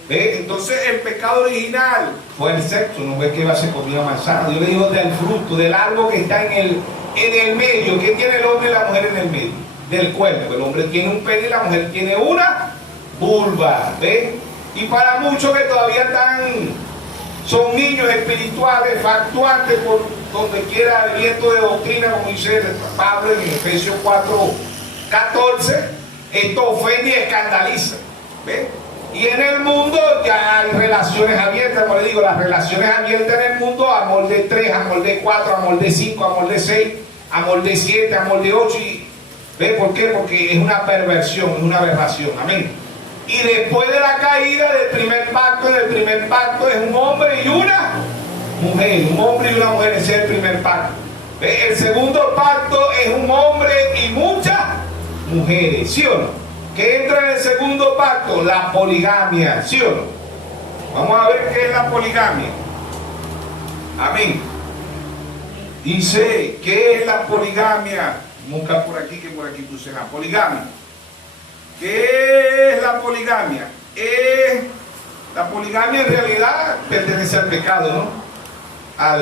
¿Ve? Entonces el pecado original fue el sexo. No ves que se comía manzana. Dios le dijo: del fruto, del árbol que está en el medio. ¿Qué tiene el hombre y la mujer en el medio? Del cuerpo. El hombre tiene un pene y la mujer tiene una vulva. ¿Ve? Y para muchos que todavía son niños espirituales, factuantes por donde quiera, el viento de doctrina, como dice Pablo en Efesios 4:14, esto ofende y escandaliza. ¿Ve? Y en el mundo ya hay relaciones abiertas, como le digo, las relaciones abiertas en el mundo: amor de 3, amor de 4, amor de 5, amor de 6, amor de 7, amor de 8. ¿Ve por qué? Porque es una perversión, es una aberración. Amén. Y después de la caída del primer pacto, es un hombre y una mujer. Un hombre y una mujer, ese es el primer pacto. ¿Ve? El segundo pacto es un hombre y muchas mujeres, ¿sí o no? ¿Qué entra en el segundo pacto? La poligamia, ¿sí o no? Vamos a ver qué es la poligamia. Amén. Dice: ¿qué es la poligamia? Busca por aquí, que por aquí puse la poligamia. ¿Qué es la poligamia? La poligamia en realidad pertenece al pecado, ¿no? A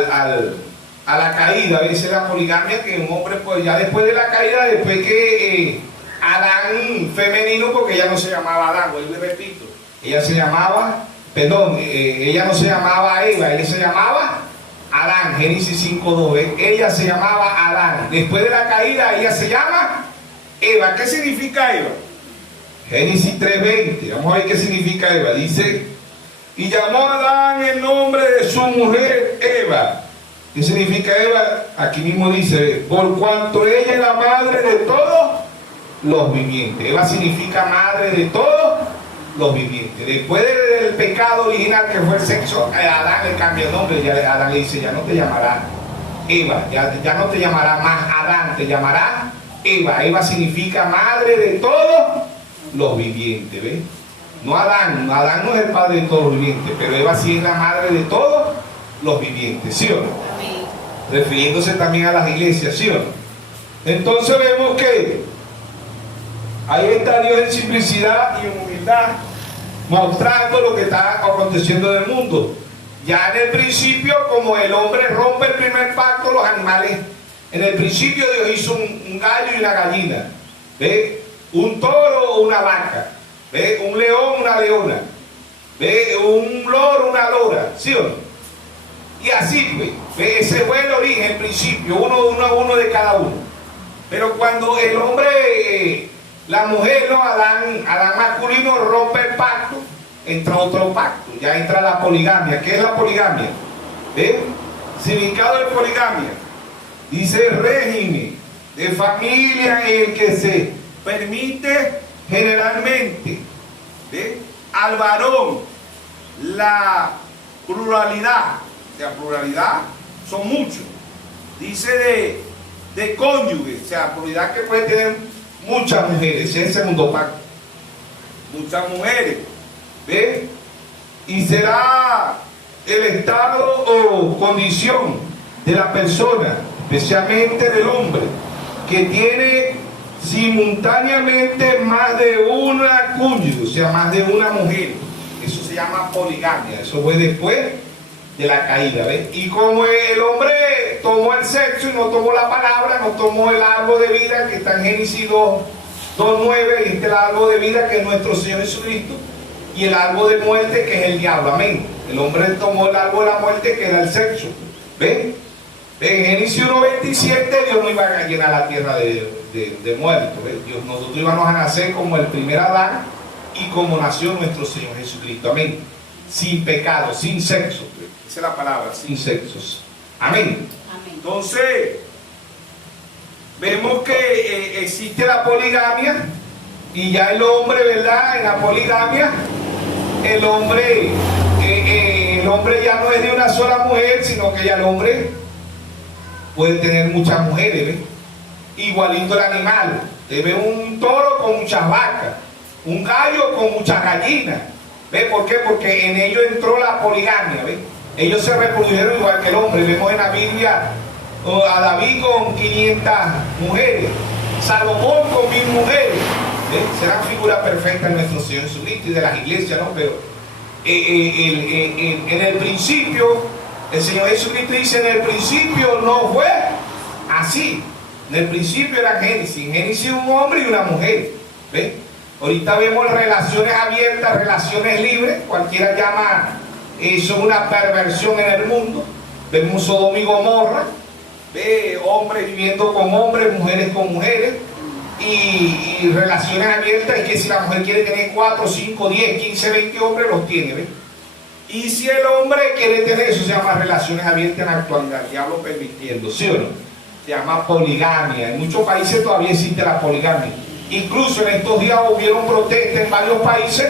la caída. A veces la poligamia que un hombre, pues ya después de la caída, después que Adán femenino, porque ella no se llamaba Adán, vuelvo y repito, ella se llamaba, perdón, ella no se llamaba Eva, ella se llamaba Adán, Génesis 5:2, ella se llamaba Adán. Después de la caída ella se llama Eva. ¿Qué significa Eva? Génesis 3:20, vamos a ver qué significa Eva. Dice, y llamó a Adán el nombre de su mujer Eva. ¿Qué significa Eva? Aquí mismo dice, por cuanto ella es la madre de todos los vivientes. Eva significa madre de todos los vivientes. Después del pecado original que fue el sexo, a Adán le cambia el nombre. Ya Adán le dice, ya no te llamará Eva, ya no te llamará más Adán, te llamará Eva. Eva significa madre de todos los vivientes, ¿ves? No Adán no es el padre de todos los vivientes, pero Eva sí es la madre de todos los vivientes, ¿sí o no? Amén. Refiriéndose también a las iglesias, ¿sí o no? Entonces vemos que ahí está Dios en simplicidad y en humildad, mostrando lo que está aconteciendo en el mundo. Ya en el principio, como el hombre rompe el primer pacto, los animales, en el principio Dios hizo un gallo y una gallina, ¿ves? Un toro o una vaca, ¿ves? Un león, una leona, ¿ves? Un loro, una lora, ¿sí o no? Y así, pues, ¿ves? Ese fue el origen, el principio, uno de cada uno. Pero cuando el hombre, la mujer, ¿no? Adán masculino rompe el pacto, entra otro pacto, ya entra la poligamia. ¿Qué es la poligamia? ¿Ves? Significado de poligamia. Dice régimen de familia en el que se permite generalmente, ¿ves?, al varón la pluralidad, o sea, pluralidad son muchos, dice de cónyuge, o sea, pluralidad que puede tener muchas mujeres, en el segundo pacto, muchas mujeres, ¿ves? Y será el estado o condición de la persona, especialmente del hombre, que tiene simultáneamente más de una cónyuge, o sea, más de una mujer. Eso se llama poligamia. Eso fue después de la caída, ¿ves? Y como el hombre tomó el sexo y no tomó la palabra, no tomó el árbol de vida que está en Génesis 2:9, este es el árbol de vida que es nuestro Señor Jesucristo, y el árbol de muerte que es el diablo, amén. El hombre tomó el árbol de la muerte que era el sexo, ¿ves? En Génesis 1:27 Dios no iba a llenar la tierra de muertos, ¿ves? Nosotros íbamos a nacer como el primer Adán y como nació nuestro Señor Jesucristo, amén. Sin pecado, sin sexo, ¿ves? Esa es la palabra, sin sexos, amén. Amén. Entonces vemos que existe la poligamia y ya el hombre, ¿verdad? En la poligamia el hombre ya no es de una sola mujer, sino que ya el hombre puede tener muchas mujeres, ¿ves? Igualito el animal. Usted ve un toro con muchas vacas, un gallo con muchas gallinas. ¿Ves por qué? Porque en ello entró la poligamia, ¿ves? Ellos se reprodujeron igual que el hombre. Vemos en la Biblia a David con 500 mujeres, Salomón con 1000 mujeres. ¿Ves? Serán figuras perfectas de nuestro Señor Jesucristo y de las iglesias, ¿no? Pero en el principio, el Señor Jesucristo dice, en el principio no fue así. En el principio era Génesis. En Génesis un hombre y una mujer. ¿Ves? Ahorita vemos relaciones abiertas, relaciones libres. Cualquiera llama eso una perversión en el mundo. Vemos Sodoma y Gomorra. ¿Ves? Hombres viviendo con hombres, mujeres con mujeres. Y relaciones abiertas es que si la mujer quiere tener 4, 5, 10, 15, 20 hombres, los tiene. ¿Ves? Y si el hombre quiere tener eso, se llama relaciones abiertas en la actualidad, el diablo permitiendo, ¿sí o no? Se llama poligamia. En muchos países todavía existe la poligamia. Incluso en estos días hubieron protestas en varios países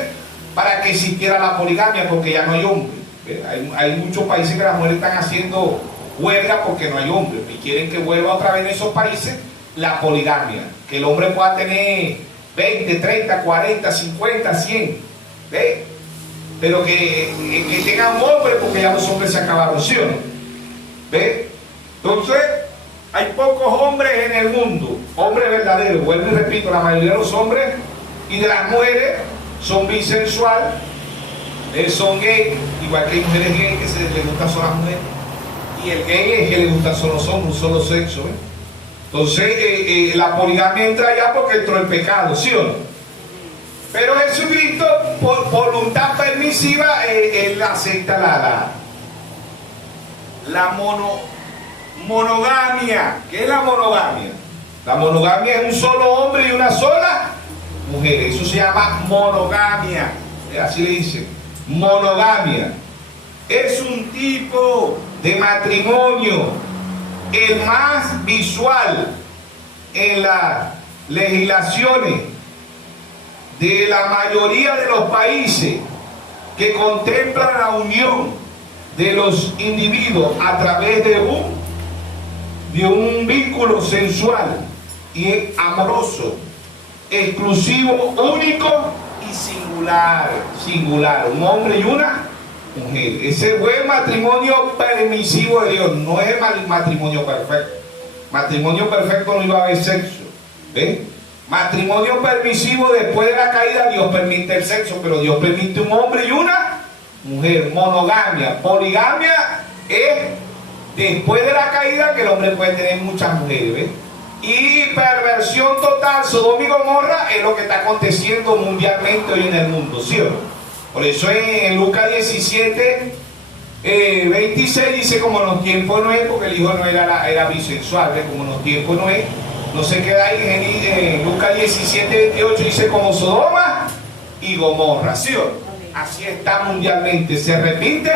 para que existiera la poligamia, porque ya no hay hombres. Hay muchos países que las mujeres están haciendo huelga porque no hay hombres y quieren que vuelva otra vez en esos países la poligamia, que el hombre pueda tener 20, 30, 40, 50, 100, ¿ves? Pero que tenga un hombre, porque ya los hombres se acabaron, ¿sí o no? ¿Ves? Entonces hay pocos hombres en el mundo, hombres verdaderos. Vuelvo y repito, la mayoría de los hombres Y de las mujeres son bisexual, son gay, igual que hay mujeres gay que les gusta solo a las mujeres. Y el gay es que le gusta solo un solo sexo. Entonces la poligamia entra allá porque entró el pecado, ¿sí o no? Pero Jesucristo, por voluntad permisiva, él acepta la monogamia. ¿Qué es la monogamia? La monogamia es un solo hombre y una sola mujer. Eso se llama monogamia. Así le dicen. Monogamia. Es un tipo de matrimonio, el más visual en las legislaciones de la mayoría de los países que contemplan la unión de los individuos a través de un vínculo sensual y amoroso, exclusivo, único y singular, un hombre y una mujer. Ese buen matrimonio permisivo de Dios, no es el matrimonio perfecto. Matrimonio perfecto no iba a haber sexo, ¿ves? Matrimonio permisivo, después de la caída Dios permite el sexo, pero Dios permite un hombre y una mujer. Monogamia. Poligamia es después de la caída que el hombre puede tener muchas mujeres, ¿ves? Y perversión total, Sodoma y Gomorra, es lo que está aconteciendo mundialmente hoy en el mundo, ¿sí o no? Por eso en Lucas 17, 26 dice: como en los tiempos de Noé, porque el hijo de Noé era bisexual, ¿ves? Como en los tiempos de Noé. No se queda ahí en Lucas 17, 28 dice: como Sodoma y Gomorra, ¿sí o no? Así está mundialmente, se repite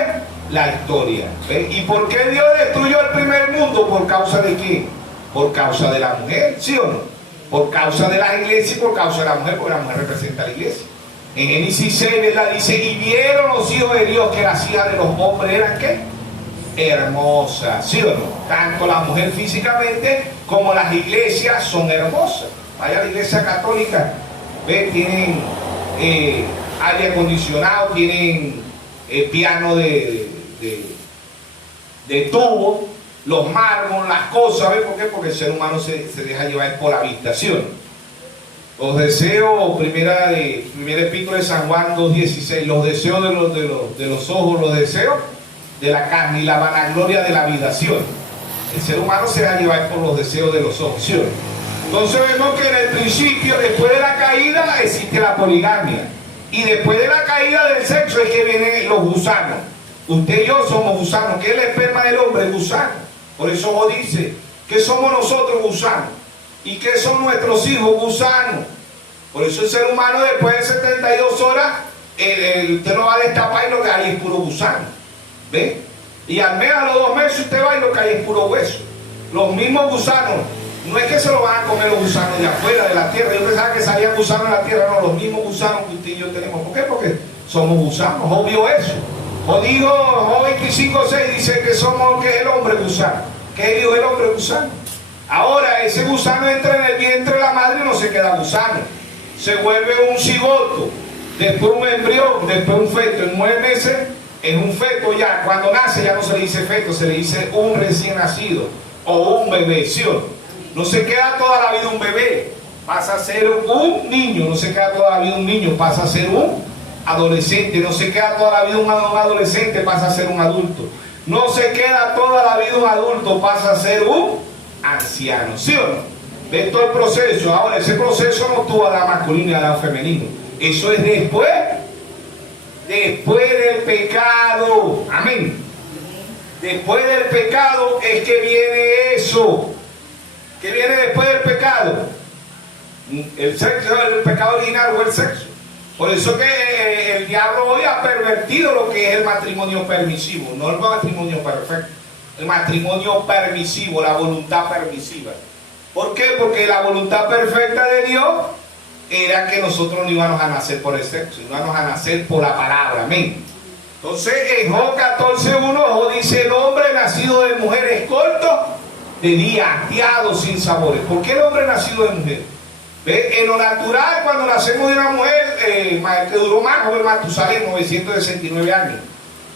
la historia, ¿ves? ¿Y por qué Dios destruyó el primer mundo? ¿Por causa de qué? Por causa de la mujer, ¿sí o no? Por causa de las iglesias y por causa de la mujer, porque la mujer representa a la iglesia. En Génesis 6, ¿verdad? Dice: y vieron los hijos de Dios que las hijas de los hombres eran ¿qué? Hermosas, ¿sí o no? Tanto la mujer físicamente como las iglesias son hermosas. Vaya a la iglesia católica, ¿ves? Tienen aire acondicionado, tienen piano de tubo, los mármoles, las cosas, ¿ves? ¿Por qué? Porque el ser humano se deja llevar por la vista, ¿sí o no? Los deseos, primera epístola de San Juan 2:16, los deseos de los ojos, los deseos de la carne y la vanagloria de la vida, ¿sí o no? El ser humano se deja llevar por los deseos de los ojos, ¿sí o no? Entonces vemos que en el principio, después de la caída, existe la poligamia. Y después de la caída del sexo es que vienen los gusanos. Usted y yo somos gusanos. ¿Qué es el esperma del hombre? Gusano. Por eso vos dice: ¿qué somos nosotros? Gusanos. ¿Y qué son nuestros hijos? Gusanos. Por eso el ser humano, después de 72 horas, usted lo va a destapar y lo que hay es puro gusano. ¿Ve? Y al mes, a los 2 meses, usted va y lo que hay es puro hueso. Los mismos gusanos, no es que se lo van a comer los gusanos de afuera, de la tierra. Yo pensaba que salían gusanos de la tierra, no, los mismos gusanos que usted y yo tenemos. ¿Por qué? Porque somos gusanos, obvio eso. O digo, Job 25:6 dice que somos, que es el hombre gusano, que es el hijo del hombre gusano. Ahora, ese gusano entra en el vientre de la madre y no se queda gusano. Se vuelve un cigoto, después un embrión, después un feto. En 9 meses es un feto ya. Cuando nace ya no se le dice feto, se le dice un recién nacido o un bebé, ¿sí o no? No se queda toda la vida un bebé, pasa a ser un niño. No se queda toda la vida un niño, pasa a ser un adolescente. No se queda toda la vida un adolescente, pasa a ser un adulto. No se queda toda la vida un adulto, pasa a ser un anciano, ¿sí o no? ¿Ves todo el proceso? Ahora, ese proceso no tuvo a la masculina y a la femenina. Eso es después del pecado. Amén. Después del pecado es que viene eso. ¿Qué viene después del pecado? El sexo, el pecado original o el sexo. Por eso que el diablo hoy ha pervertido lo que es el matrimonio permisivo, no el matrimonio perfecto. El matrimonio permisivo, la voluntad permisiva. ¿Por qué? Porque la voluntad perfecta de Dios era que nosotros no íbamos a nacer por el sexo, íbamos a nacer por la palabra. Amén. Entonces en Job 14:1, Job dice: el hombre nacido de mujer es corto de día, hastiado, sin sabores. ¿Por qué el hombre nacido de mujer? ¿Ves? En lo natural, cuando nacemos de una mujer, que duró más, fue Matusalén, 969 años.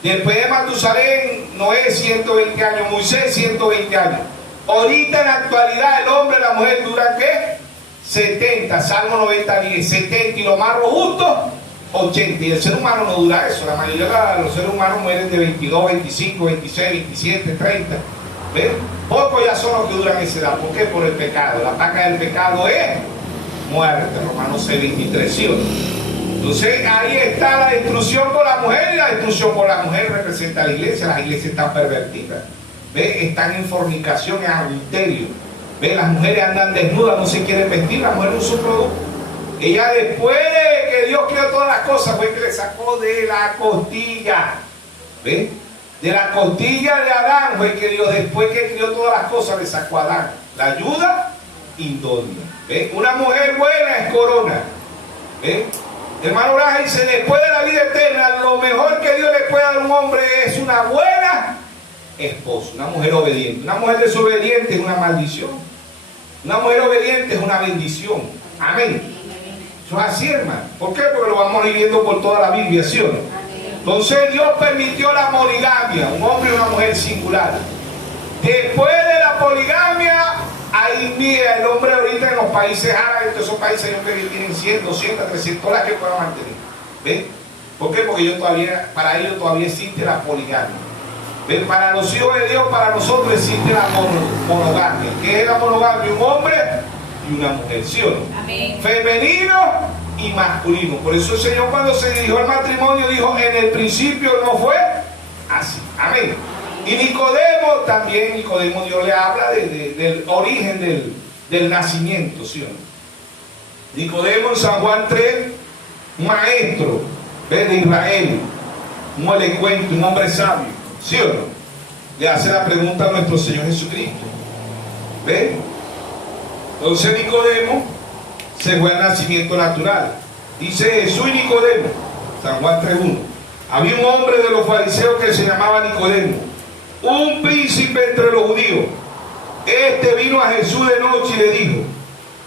Después de Matusalén, Noé, 120 años, Moisés, 120 años. Ahorita en la actualidad el hombre y la mujer duran ¿qué? 70, Salmo 90, 10, 70 y lo más robusto, 80. Y el ser humano no dura eso. La mayoría de los seres humanos mueren de 22, 25, 26, 27, 30. ¿Ven? Pocos ya son los que duran esa edad. ¿Por qué? Por el pecado. La paga del pecado es muerte. Romanos 6, 23. ¿Sí o no? Entonces ahí está la destrucción por la mujer, y la destrucción por la mujer representa a la iglesia. Las iglesias están pervertidas. ¿Ven? Están en fornicación, en adulterio. ¿Ven? Las mujeres andan desnudas, no se quieren vestir. La mujer no es un producto. Ella, después de que Dios creó todas las cosas, fue que le sacó de la costilla. ¿Ven? De la costilla de Adán fue que Dios, después que creó todas las cosas, le sacó a Adán. La ayuda idónea. ¿Ven? Una mujer buena es corona. ¿Ven? Hermano Laja dice, después de la vida eterna, lo mejor que Dios le puede dar a un hombre es una buena esposa, una mujer obediente. Una mujer desobediente es una maldición. Una mujer obediente es una bendición. Amén. Eso es así, hermano. ¿Por qué? Porque lo vamos viviendo por toda la Biblia, ¿sí o no? Entonces Dios permitió la poligamia, un hombre y una mujer singular. Después de la poligamia, ahí mira el hombre ahorita en los países árabes, en esos países hay hombres que tienen 100, 200, 300 las que puedan mantener. ¿Ven? ¿Por qué? Porque para ellos todavía existe la poligamia. ¿Ven? Para los hijos de Dios, para nosotros existe la monogamia. ¿Qué es la monogamia? Un hombre y una mujer, ¿sí o no? Amén. Femenino y masculino. Por eso el Señor, cuando se dirigió al matrimonio, dijo, en el principio no fue así. Amén. Y Nicodemo también, Nicodemo, Dios le habla del origen del nacimiento, ¿sí o no? Nicodemo en San Juan 3, un maestro, ¿ves? De Israel, un elocuente, un hombre sabio, ¿sí o no? Le hace la pregunta a nuestro Señor Jesucristo. ¿Ves? Entonces Nicodemo se fue al nacimiento natural. Dice Jesús y Nicodemo, San Juan 3:1. Había un hombre de los fariseos que se llamaba Nicodemo, un príncipe entre los judíos. Este vino a Jesús de noche y le dijo,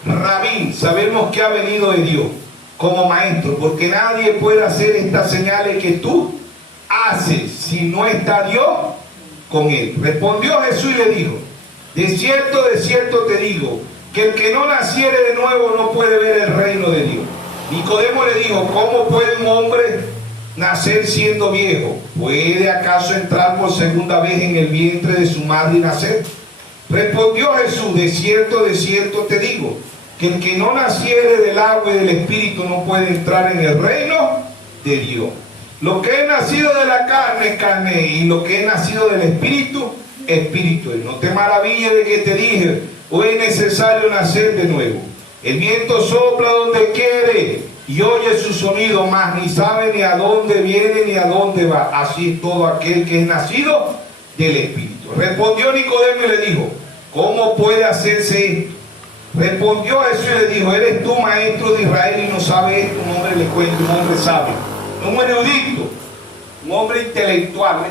Rabí, sabemos que ha venido de Dios como maestro, porque nadie puede hacer estas señales que tú haces si no está Dios con él. Respondió Jesús y le dijo, de cierto te digo, que el que no naciere de nuevo no puede ver el reino de Dios. Nicodemo le dijo, ¿cómo puede un hombre nacer siendo viejo? ¿Puede acaso entrar por segunda vez en el vientre de su madre y nacer? Respondió Jesús, de cierto te digo, que el que no naciere del agua y del espíritu no puede entrar en el reino de Dios. Lo que es nacido de la carne es carne, y lo que es nacido del espíritu, espíritu. Y no te maravilles de que te dije, hoy es necesario nacer de nuevo. El viento sopla donde quiere y oye su sonido, mas ni sabe ni a dónde viene ni a dónde va. Así es todo aquel que es nacido del Espíritu. Respondió Nicodemo y le dijo, ¿cómo puede hacerse esto? Respondió Jesús y le dijo, ¿eres tú maestro de Israel y no sabes esto? Un hombre elocuente, un hombre sabio, un erudito, un hombre intelectual,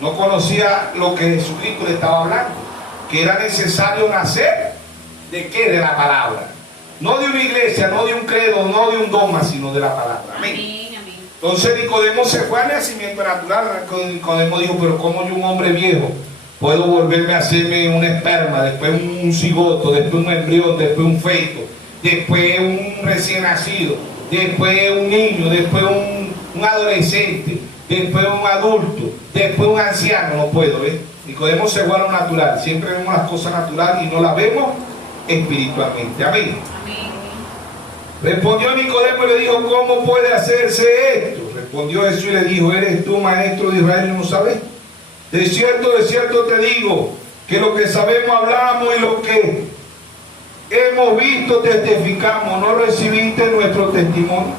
no conocía lo que Jesucristo le estaba hablando, que era necesario nacer ¿de qué? De la palabra. No de una iglesia, no de un credo, no de un dogma, sino de la palabra. Amén. Amén. Entonces Nicodemo se fue al nacimiento natural. Nicodemo dijo, pero ¿cómo yo, un hombre viejo, puedo volverme a hacerme un esperma, después un cigoto, después un embrión, después un feto, después un recién nacido, después un niño, después un adolescente, después un adulto, después un anciano? No puedo, ¿ves? Nicodemo se fue a lo natural. Siempre vemos las cosas naturales y no las vemos espiritualmente. Amén. Amén. Respondió Nicodemo y le dijo, ¿cómo puede hacerse esto? Respondió Jesús y le dijo, ¿eres tú maestro de Israel y no sabes? De cierto te digo, que lo que sabemos hablamos y lo que hemos visto testificamos. ¿No recibiste nuestro testimonio?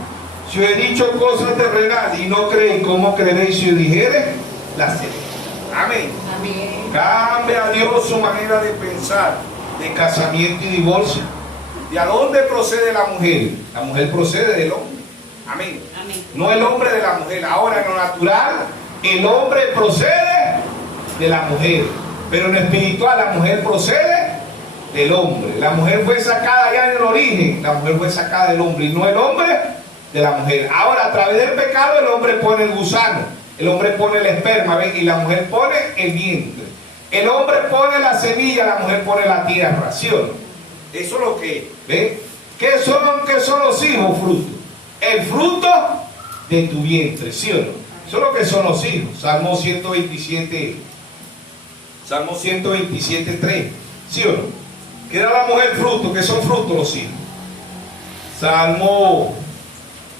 Si os he dicho cosas terrenales y no creéis, ¿cómo creeréis si os dijere las celestiales? Amén. Amén. Cambia a Dios su manera de pensar, de casamiento y divorcio. ¿De a dónde procede la mujer? La mujer procede del hombre. Amén. Amén. No el hombre de la mujer. Ahora en lo natural, el hombre procede de la mujer. Pero en lo espiritual, la mujer procede del hombre. La mujer fue sacada ya en el origen. La mujer fue sacada del hombre y no el hombre de la mujer. Ahora, a través del pecado, el hombre pone el gusano. El hombre pone el esperma, ¿ven? Y la mujer pone el vientre. El hombre pone la semilla, la mujer pone la tierra, ¿sí o no? Eso es lo que, ¿ves? ¿Qué son los hijos? Fruto. El fruto de tu vientre, ¿sí o no? Eso es lo que son los hijos. Salmo 127, 3, ¿sí o no? ¿Qué da la mujer fruto? ¿Qué son frutos los hijos?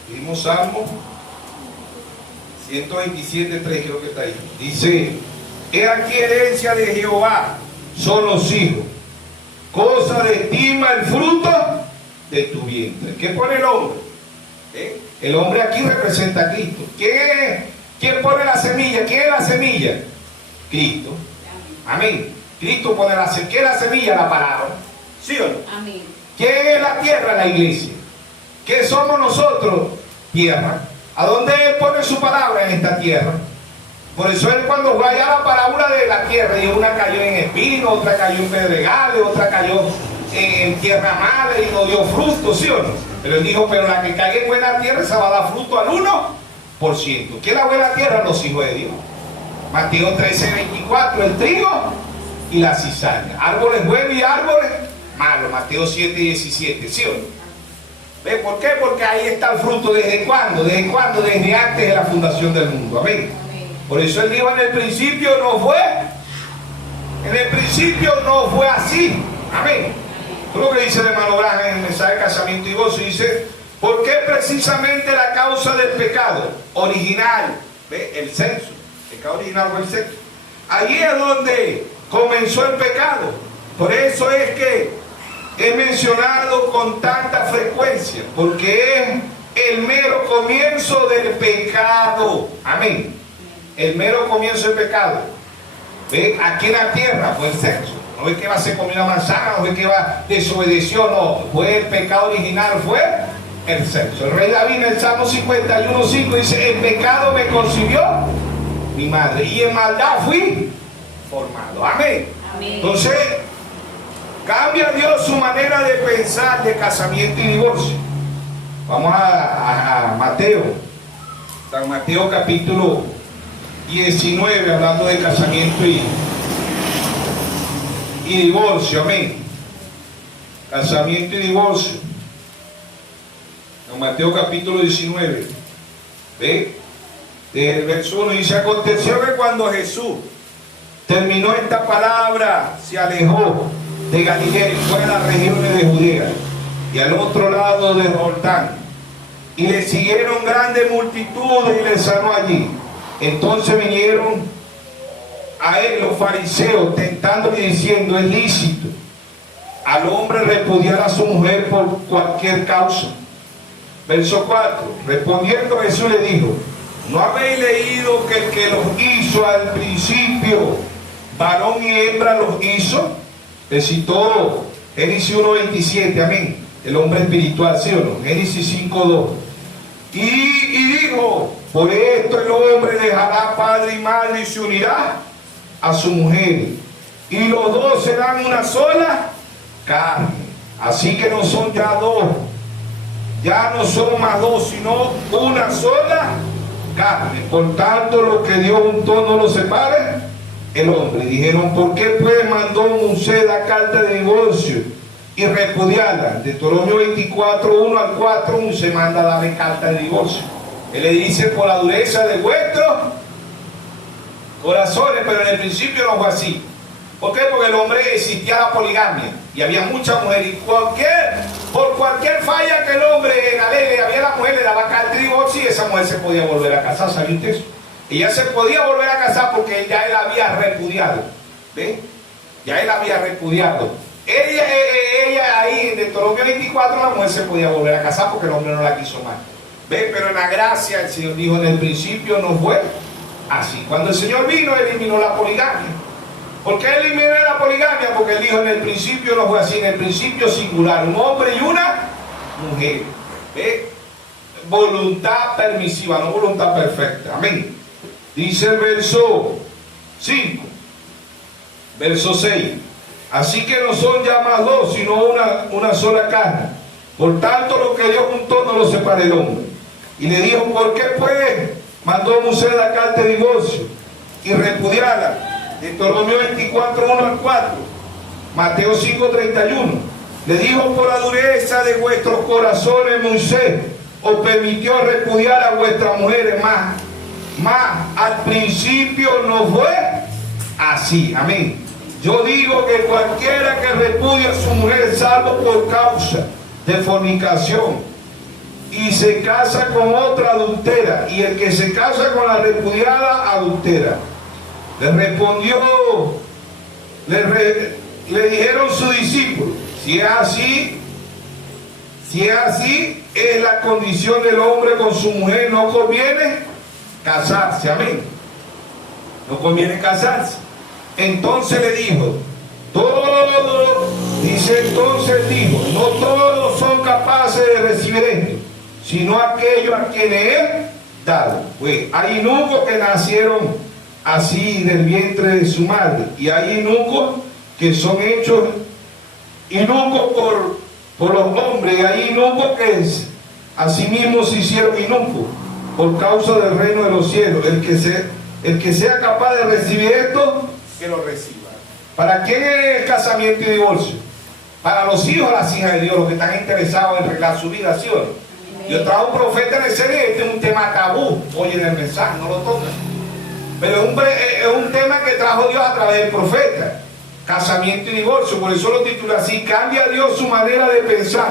Vimos Salmo 127, 3, creo que está ahí. Dice, he aquí herencia de Jehová son los hijos, cosa de estima el fruto de tu vientre. ¿Qué pone el hombre? El hombre aquí representa a Cristo. ¿Quién pone la semilla? ¿Quién es la semilla? Cristo. Amén. Cristo pone la semilla. ¿Qué es la semilla? La palabra. ¿Sí o no? Amén. ¿Quién es la tierra? La iglesia. ¿Qué somos nosotros? Tierra. ¿A dónde Él pone su palabra? En esta tierra. Por eso Él cuando vaya a la parábola de la tierra, dijo, una cayó en espinos, otra cayó en pedregales, otra cayó en tierra mala y no dio fruto, ¿sí o no? Pero Él dijo, pero la que caiga en buena tierra, esa va a dar fruto al 1%. ¿Qué es la buena tierra? Los hijos de Dios. Mateo 13, 24, el trigo y la cizaña. Árboles buenos y árboles malos. Mateo 7, 17, ¿sí o no? ¿Ve por qué? Porque ahí está el fruto. ¿Desde cuándo? ¿Desde cuándo? Desde antes de la fundación del mundo. Amén. Por eso Él dijo, en el principio no fue. En el principio no fue así. Amén. Es lo que dice el hermano Branham en el mensaje de casamiento y divorcio. Dice, ¿por qué precisamente la causa del pecado original? ¿Ve? El sexo. El pecado original fue el sexo. Allí es donde comenzó el pecado. Por eso es que he mencionado con tanta frecuencia, porque es el mero comienzo del pecado. Amén. El mero comienzo del pecado. ¿Ve? Aquí en la tierra fue el sexo. No ve que va a ser comió una manzana, no ve que va desobedeció, no. Fue el pecado original, fue el sexo. El rey David en el Salmo 51:5 dice, en pecado me concibió mi madre y en maldad fui formado. Amén. Amén. Entonces, cambia Dios su manera de pensar de casamiento y divorcio. Vamos a Mateo. San Mateo capítulo 19, hablando de casamiento y divorcio. Amén. Casamiento y divorcio. San Mateo capítulo 19. ¿Ve? Desde el verso 1 dice, aconteció que cuando Jesús terminó esta palabra, se alejó de Galilea y fue a las regiones de Judea y al otro lado de Jordán, y le siguieron grandes multitudes y le sanó allí. Entonces vinieron a él los fariseos tentándole diciendo, es lícito al hombre repudiar a su mujer por cualquier causa. Verso 4, respondiendo Jesús le dijo, ¿no habéis leído que el que los hizo al principio, varón y hembra los hizo? Le citó Génesis 1:27, amén, el hombre espiritual, ¿sí o no? Génesis 5:2. Y dijo, por esto el hombre dejará padre y madre y se unirá a su mujer, y los dos serán una sola carne. Así que no son ya dos, ya no son más dos, sino una sola carne. Por tanto, lo que Dios juntó no lo separe el hombre. Dijeron, ¿por qué pues mandó Moisés la carta de divorcio y repudiarla? Deuteronomio 24, 1 al 4, Moisés manda darle carta de divorcio. Él le dice, por la dureza de vuestros corazones, pero en el principio no fue así. ¿Por qué? Porque el hombre existía la poligamia y había muchas mujeres, y por cualquier falla que el hombre en la ley le había, la mujer le daba carta de divorcio y esa mujer se podía volver a casar. ¿Sabía usted eso? Ella se podía volver a casar porque ya él había repudiado. ¿Ve? Ya él había repudiado. Ella ahí en Deuteronomio 24, la mujer se podía volver a casar porque el hombre no la quiso más. ¿Ve? Pero en la gracia el Señor dijo, en el principio no fue así. Cuando el Señor vino, eliminó la poligamia. ¿Por qué eliminó la poligamia? Porque él dijo, en el principio no fue así. En el principio singular, un hombre y una mujer. ¿Ve? Voluntad permisiva, no voluntad perfecta. Amén. Dice el verso 5, verso 6. Así que no son ya más dos, sino una sola carne. Por tanto, lo que Dios juntó no lo separa el hombre. Y le dijo, ¿por qué pues mandó Moisés la carta de divorcio y repudiarla? Deuteronomio 24, 1 al 4. Mateo 5, 31. Le dijo: por la dureza de vuestros corazones Moisés os permitió repudiar a vuestras mujeres, más al principio no fue así. Amén. Yo digo que cualquiera que repudie a su mujer, salvo por causa de fornicación, y se casa con otra, adultera, y el que se casa con la repudiada, adultera. Le respondió, le dijeron sus discípulos: si es así, es la condición del hombre con su mujer, no conviene casarse. Amén. No conviene casarse. Entonces le dijo: entonces dijo, no todos son capaces de recibir esto, sino aquellos a quienes he dado. Pues hay eunucos que nacieron así del vientre de su madre, y hay eunucos que son hechos eunucos por los hombres, y hay eunucos que asimismo se hicieron eunucos por causa del reino de los cielos. El que sea capaz de recibir esto, que lo reciba. ¿Para quién es el casamiento y divorcio? Para los hijos, las hijas de Dios, los que están interesados en arreglar su vida, ¿sí o no? Yo trajo un profeta en el serie, este es un tema tabú, oyen el mensaje, no lo tocan. Pero es un tema que trajo Dios a través del profeta: casamiento y divorcio. Por eso lo titula así: ¿cambia Dios su manera de pensar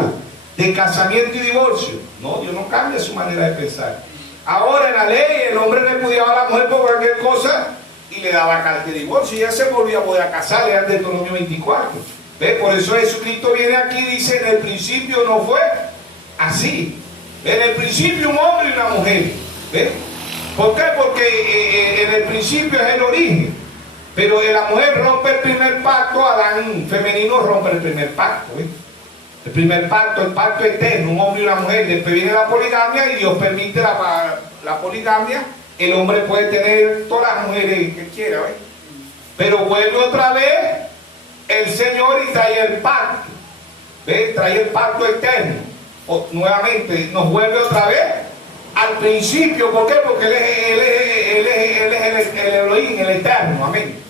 de casamiento y divorcio? No, Dios no cambia su manera de pensar. Ahora en la ley el hombre repudiaba a la mujer por cualquier cosa y le daba carta de divorcio, y ya se volvía a poder casar, era Deuteronomio 24. ¿Ve? Por eso Jesucristo viene aquí y dice: en el principio no fue así. En el principio un hombre y una mujer. ¿Ve? ¿Por qué? Porque en el principio es el origen. Pero la mujer rompe el primer pacto, Adán femenino rompe el primer pacto. ¿Ve? El primer pacto, el pacto eterno, un hombre y una mujer. Después viene la poligamia, y Dios permite la poligamia. El hombre puede tener todas las mujeres que quiera, ¿ve? Pero vuelve otra vez el Señor y trae el pacto, ¿ve? Trae el pacto eterno. Nuevamente nos vuelve otra vez al principio. ¿Por qué? Porque Él es el Elohim, el eterno. Amén.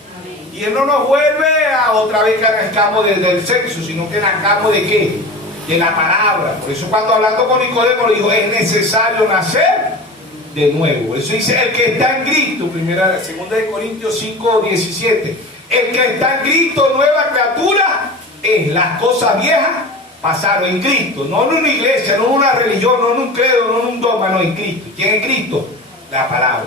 Y Él no nos vuelve a otra vez que nazcamos del sexo, sino que nazcamos ¿de qué? De la palabra. Por eso cuando hablando con Nicodemo le dijo: es necesario nacer de nuevo. Por eso dice: el que está en Cristo, segunda de Corintios 5:17, el que está en Cristo, nueva criatura es. Las cosas viejas pasaron en Cristo, no en una iglesia, no en una religión, no en un credo, no en un dogma, no en Cristo. ¿Quién es Cristo? La palabra.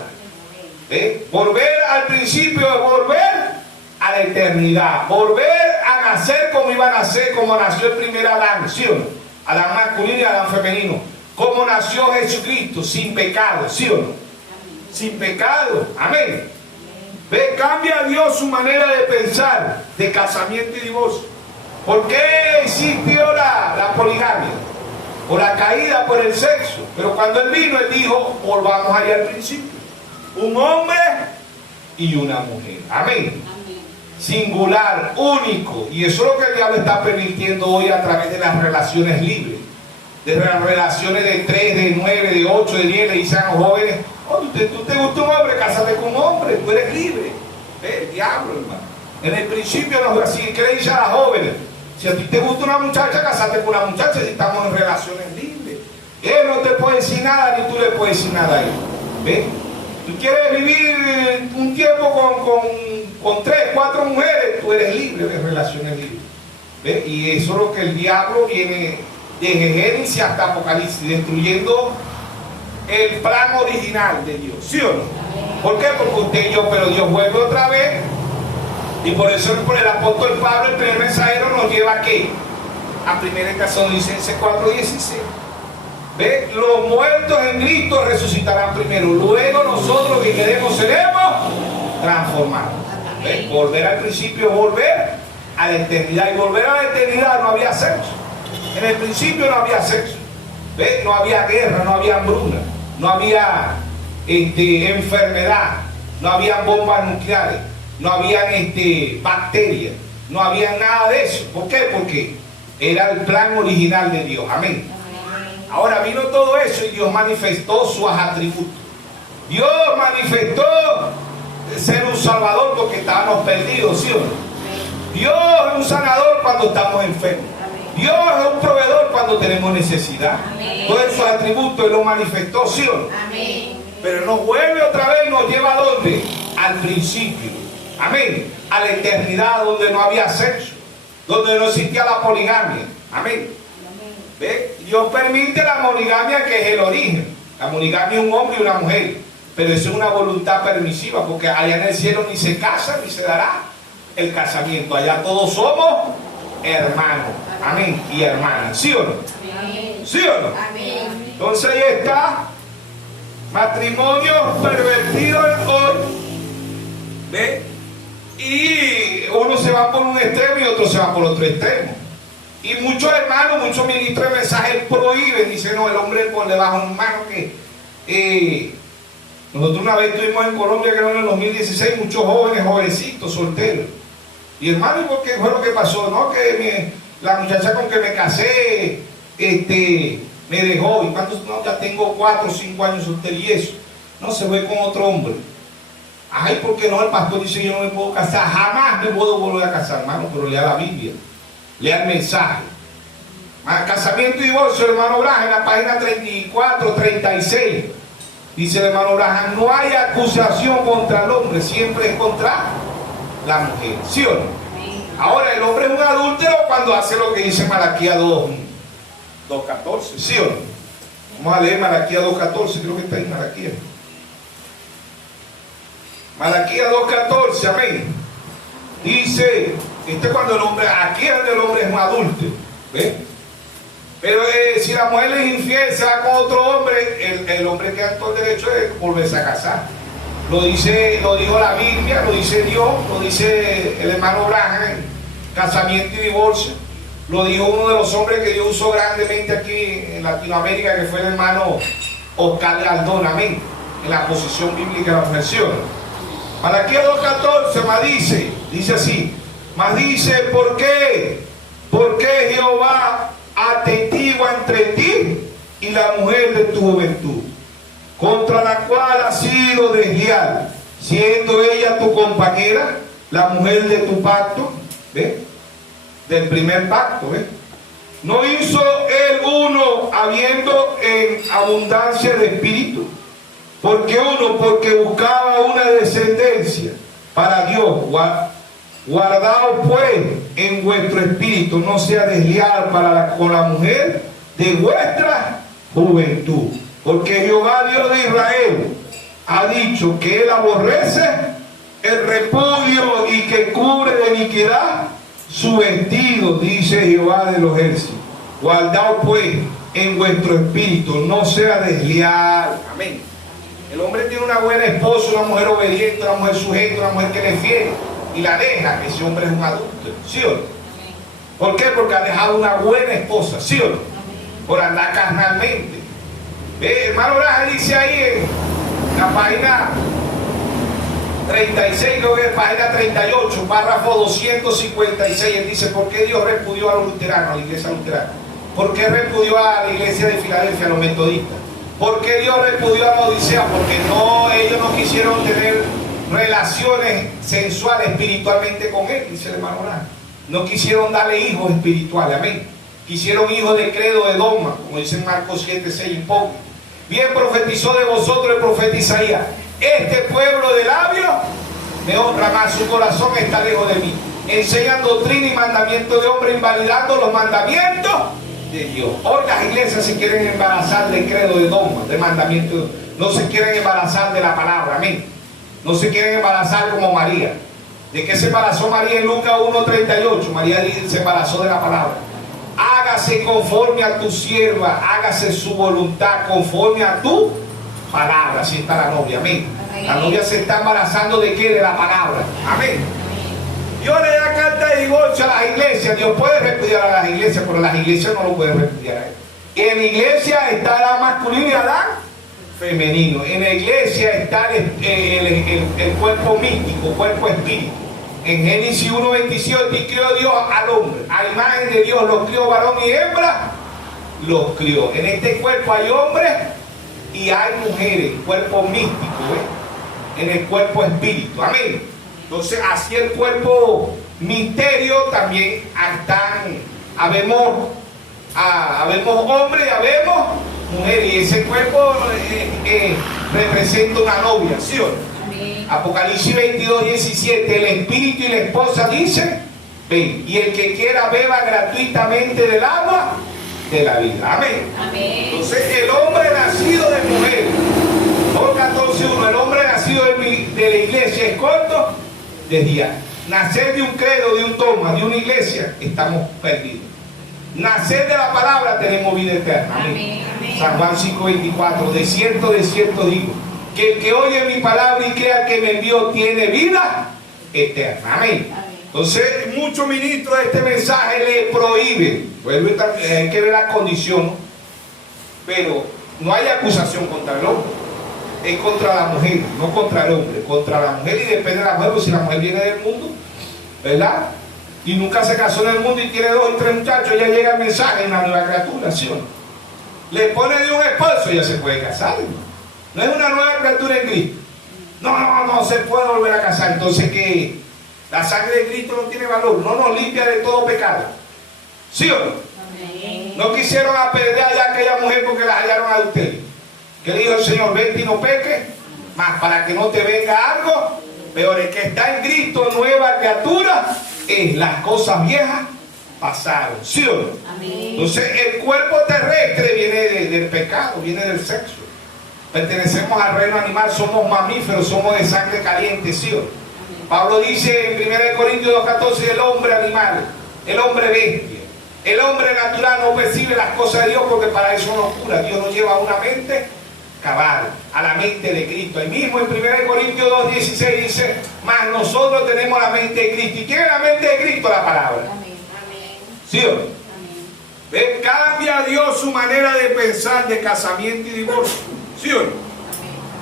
¿Ve? Volver al principio es volver a la eternidad, volver a nacer como iba a nacer, como nació el primer Adán, ¿sí o no? Adán masculino y Adán femenino. Como nació Jesucristo, sin pecado, ¿sí o no? Sin pecado, amén. ¿Ve? Cambia Dios su manera de pensar de casamiento y divorcio. ¿Por qué existió la poligamia? Por la caída, por el sexo. Pero cuando Él vino, Él dijo: volvamos allá al principio. Un hombre y una mujer, amén. Singular, único. Y eso es lo que el diablo está permitiendo hoy a través de las relaciones libres, de las relaciones de 3, de 9, de 8, de 10. Le dicen a los jóvenes: oh, tú te gusta un hombre, cásate con un hombre, tú eres libre. ¿Ve? El diablo, hermano. En el principio no es así. ¿Qué le dice a las jóvenes? Si a ti te gusta una muchacha, cásate con una muchacha, si estamos en relaciones libres. Él no te puede decir nada, ni tú le puedes decir nada a él. ¿Ve? Tú quieres vivir un tiempo con 3, 4 mujeres, tú eres libre de relaciones libres. ¿Ve? Y eso es lo que el diablo viene desde Génesis hasta Apocalipsis, destruyendo el plan original de Dios, ¿sí o no? ¿Por qué? Porque usted y yo, pero Dios vuelve otra vez. Y por eso por el apóstol Pablo, el primer mensajero, nos lleva ¿a qué? A 1 Tesalonicenses 4:16. ¿Ve? Los muertos en Cristo resucitarán primero, luego nosotros que queremos seremos transformados. ¿Ve? Volver al principio, volver a la eternidad. Y volver a la eternidad no había sexo. En el principio no había sexo. ¿Ve? No había guerra, no había hambruna, no había enfermedad, no había bombas nucleares, no habían bacterias, no había nada de eso. ¿Por qué? Porque era el plan original de Dios. Amén. Ahora vino todo eso y Dios manifestó sus atributos. Dios manifestó ser un salvador porque estábamos perdidos, ¿sí o no? Dios es un sanador cuando estamos enfermos. Dios es un proveedor cuando tenemos necesidad. Amén. Todos esos atributos Él los manifestó, ¿sí o no? Amén. Pero nos vuelve otra vez y nos lleva ¿a dónde? Al principio. Amén. A la eternidad donde no había sexo, donde no existía la poligamia. Amén. ¿Ve? Dios permite la monogamia, que es el origen. La monogamia es un hombre y una mujer. Pero eso es una voluntad permisiva, porque allá en el cielo ni se casa ni se dará el casamiento. Allá todos somos hermanos. Amén. Y hermanas. ¿Sí o no? Amén. ¿Sí o no? Amén. Entonces ahí está. Matrimonio pervertido hoy. ¿Ve? Y uno se va por un extremo y otro se va por otro extremo. Y muchos hermanos, muchos ministros de mensajes prohíben. Dicen, no, el hombre le baja un mano que... nosotros una vez estuvimos en Colombia, que era en el 2016, muchos jóvenes, jovencitos, solteros. Y hermano, ¿y por qué fue lo que pasó? No, que la muchacha con que me casé, me dejó. ¿Y cuántos? No, ya tengo 4 o 5 años soltero y eso. No, se fue con otro hombre. Ay, ¿por qué no? El pastor dice, yo no me puedo casar, jamás me puedo volver a casar, hermano, pero lea la Biblia, lea el mensaje. Casamiento y divorcio, hermano Braham, en la página 34, 36. Dice el hermano Braham, no hay acusación contra el hombre, siempre es contra la mujer. ¿Sí o no? Ahora, el hombre es un adúltero cuando hace lo que dice Malaquías 2:14. ¿Sí o no? Vamos a leer Malaquías 2:14, creo que está en Malaquías. Malaquías 2:14, amén. Dice, cuando el hombre, aquí es donde el hombre es un adúltero. ¿Ve? Pero si la mujer es infiel, se va con otro hombre, el hombre queda en todo el derecho de volverse a casar. Lo dijo la Biblia, lo dice Dios, lo dice el hermano Braham en Casamiento y Divorcio. Lo dijo uno de los hombres que Dios usó grandemente aquí en Latinoamérica, que fue el hermano Oscar Galdón, amén, en la posición bíblica de la objeción. Malaquías 2:14 más dice así, más dice, ¿por qué? ¿Por qué Jehová atestigua entre ti y la mujer de tu juventud, contra la cual has sido desleal, siendo ella tu compañera, la mujer de tu pacto? ¿Ve? Del primer pacto, ¿ve? ¿No hizo él uno habiendo en abundancia de espíritu? Porque buscaba una descendencia para Dios. Guardaos pues en vuestro espíritu, no sea desleal con la mujer de vuestra juventud. Porque Jehová Dios de Israel ha dicho que él aborrece el repudio y que cubre de iniquidad su vestido, dice Jehová de los ejércitos. Guardaos pues en vuestro espíritu, no sea desleal. Amén. El hombre tiene una buena esposa, una mujer obediente, una mujer sujeta, una mujer que le fiel y la deja. Ese hombre es un adulto, ¿sí o no? ¿Por qué? Porque ha dejado una buena esposa, ¿sí o no? Por andar carnalmente. Hermano Braham dice ahí en la página 36, creo que es página 38, párrafo 256, él dice, ¿por qué Dios repudió a los luteranos, a la iglesia luterana? ¿Por qué repudió a la iglesia de Filadelfia, a los metodistas? ¿Por qué Dios repudió a la Odisea? Porque ellos no quisieron tener relaciones sensuales espiritualmente con él, dice el hermano Braham. No quisieron darle hijos espirituales, amén. Quisieron hijos de credo, de dogma, como dice en Marcos 7:6, hipócritas. Bien profetizó de vosotros el profeta Isaías, este pueblo de labios me honra, más su corazón está lejos de mí. Enseñan doctrina y mandamiento de hombre, invalidando los mandamientos de Dios. Hoy las iglesias se quieren embarazar de credo, de dogma, de mandamiento. No se quieren embarazar de la palabra, amén. No se quieren embarazar como María. ¿De qué se embarazó María en Lucas 1:38? María se embarazó de la palabra. Hágase conforme a tu sierva, hágase su voluntad conforme a tu palabra. Así está la novia, amén. La novia se está embarazando ¿de qué? De la palabra, amén. Dios le da carta de divorcio a las iglesias. Dios puede repudiar a las iglesias, pero las iglesias no lo pueden repudiar a él. En la iglesia está Adán masculino y Adán femenino. En la iglesia está el cuerpo místico, cuerpo espíritu. En Génesis 1:27 y crió Dios al hombre. A imagen de Dios los crió, varón y hembra los crió. En este cuerpo hay hombres y hay mujeres, cuerpo místico, ¿eh? En el cuerpo espíritu, amén. Entonces, así el cuerpo misterio también están habemos hombres, habemos mujeres, y ese cuerpo representa una novia, ¿sí o no? Amén. Apocalipsis 22, 17, el espíritu y la esposa dicen, ven, y el que quiera beba gratuitamente del agua de la vida. Amén. Amén. Entonces el hombre nacido de mujer, Juan 14:1, el hombre nacido de la iglesia es corto, decía, nacer de un credo, de un dogma, de una iglesia, estamos perdidos. Nacer de la palabra tenemos vida eterna. Amén. Amén. San Juan 5:24, de cierto digo, que el que oye mi palabra y crea que me envió tiene vida eterna. Amén. Amén. Entonces, muchos ministros de este mensaje le prohíben, hay que ver la condición, pero no hay acusación contra el hombre, es contra la mujer, no contra el hombre, contra la mujer, y depende de la mujer, pues si la mujer viene del mundo, ¿verdad? Y nunca se casó en el mundo y tiene 2 y 3 muchachos, ya llega el mensaje, una nueva criatura, ¿sí o no? Le pone de un esposo y ya se puede casar, no es una nueva criatura en Cristo. No se puede volver a casar. Entonces, ¿qué? La sangre de Cristo no tiene valor, no nos limpia de todo pecado, ¿sí o no? Amén. No quisieron apedrear ya a aquella mujer porque la hallaron adulterio. ¿Qué le dijo el Señor? Vete y no peques, más para que no te venga algo peor. El que está en Cristo, nueva criatura, es las cosas viejas pasaron, ¿sí o no? Amén. Entonces el cuerpo terrestre viene del pecado, viene del sexo. Pertenecemos al reino animal, somos mamíferos, somos de sangre caliente, ¿sí o no? Pablo dice en 1 Corintios 2:14, el hombre animal, el hombre bestia, el hombre natural no percibe las cosas de Dios porque para eso no cura. Dios nos lleva a una mente cabal, a la mente de Cristo. Ahí mismo en 1 Corintios 2:16 dice, mas nosotros tenemos la mente de Cristo. ¿Y tiene la mente de Cristo? La palabra. Amén. Amén. ¿Sí o no? Amén. ¿Ve? Cambia Dios su manera de pensar de casamiento y divorcio. ¿Sí o no? Amén.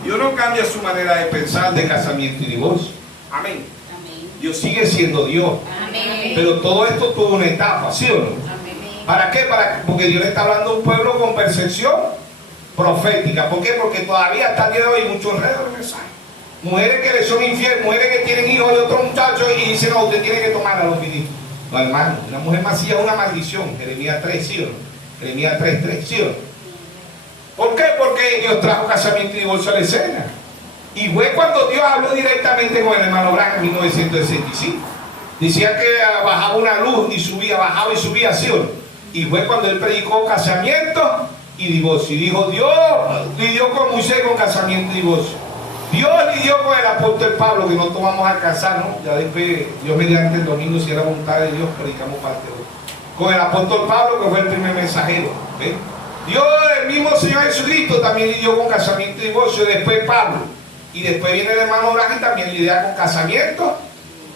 Dios no cambia su manera de pensar de casamiento y divorcio. Amén. Amén. Dios sigue siendo Dios. Amén. Pero todo esto tuvo una etapa, ¿sí o no? Amén. ¿Para qué? Porque Dios le está hablando a un pueblo con percepción profética. ¿Por qué? Porque todavía hasta el día de hoy hay muchos enredos en el mensaje. Mujeres que le son infieles, mujeres que tienen hijos de otros muchachos y dicen, no, usted tiene que tomar a los ministros. No, hermano, una mujer masía es una maldición. Jeremías 3, ¿sí o no? Jeremías 3:3, ¿sí o no? ¿Por qué? Porque Dios trajo casamiento y divorcio a la escena. Y fue cuando Dios habló directamente con el hermano Branham en 1965. Decía que bajaba una luz y subía, bajaba y subía, ¿sí o no? Y fue cuando él predicó casamiento y divorcio. Y dijo, Dios lidió con Moisés con casamiento y divorcio. Dios lidió con el apóstol Pablo, que no tomamos a casar, ¿no? Ya después, Dios mediante el domingo, si era voluntad de Dios, predicamos parte de hoy. Con el apóstol Pablo, que fue el primer mensajero. ¿Ve? Dios, el mismo Señor Jesucristo, también lidió con casamiento y divorcio. Después Pablo. Y después viene el hermano Branham y también lidia con casamiento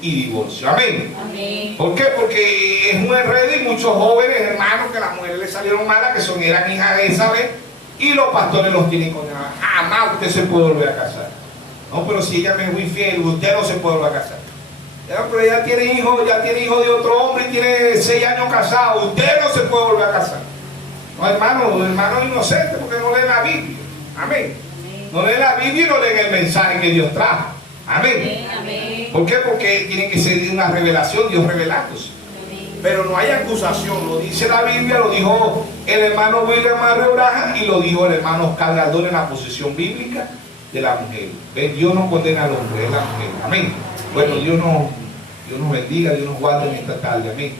y divorcio. Amén. Amén. ¿Por qué? Porque es un enredo y muchos jóvenes hermanos que las mujeres les salieron malas, que eran hijas de Isabel, y los pastores los tienen condenados. Jamás usted se puede volver a casar. No, pero si ella me es muy fiel, usted no se puede volver a casar. Ya, pero ella tiene hijos de otro hombre y tiene 6 años casado. Usted no se puede volver a casar. No, hermano inocente, porque no lee la Biblia. Amén. No leen la Biblia y no leen el mensaje que Dios trajo. Amén. Amén. ¿Por qué? Porque tiene que ser una revelación, Dios revelándose. Amén. Pero no hay acusación, lo dice la Biblia, lo dijo el hermano William Mario Branham y lo dijo el hermano Oscar Galdón en la posición bíblica de la mujer. ¿Ven? Dios no condena al hombre, es la mujer. Amén. Bueno, Dios nos bendiga, Dios nos guarde en esta tarde. Amén.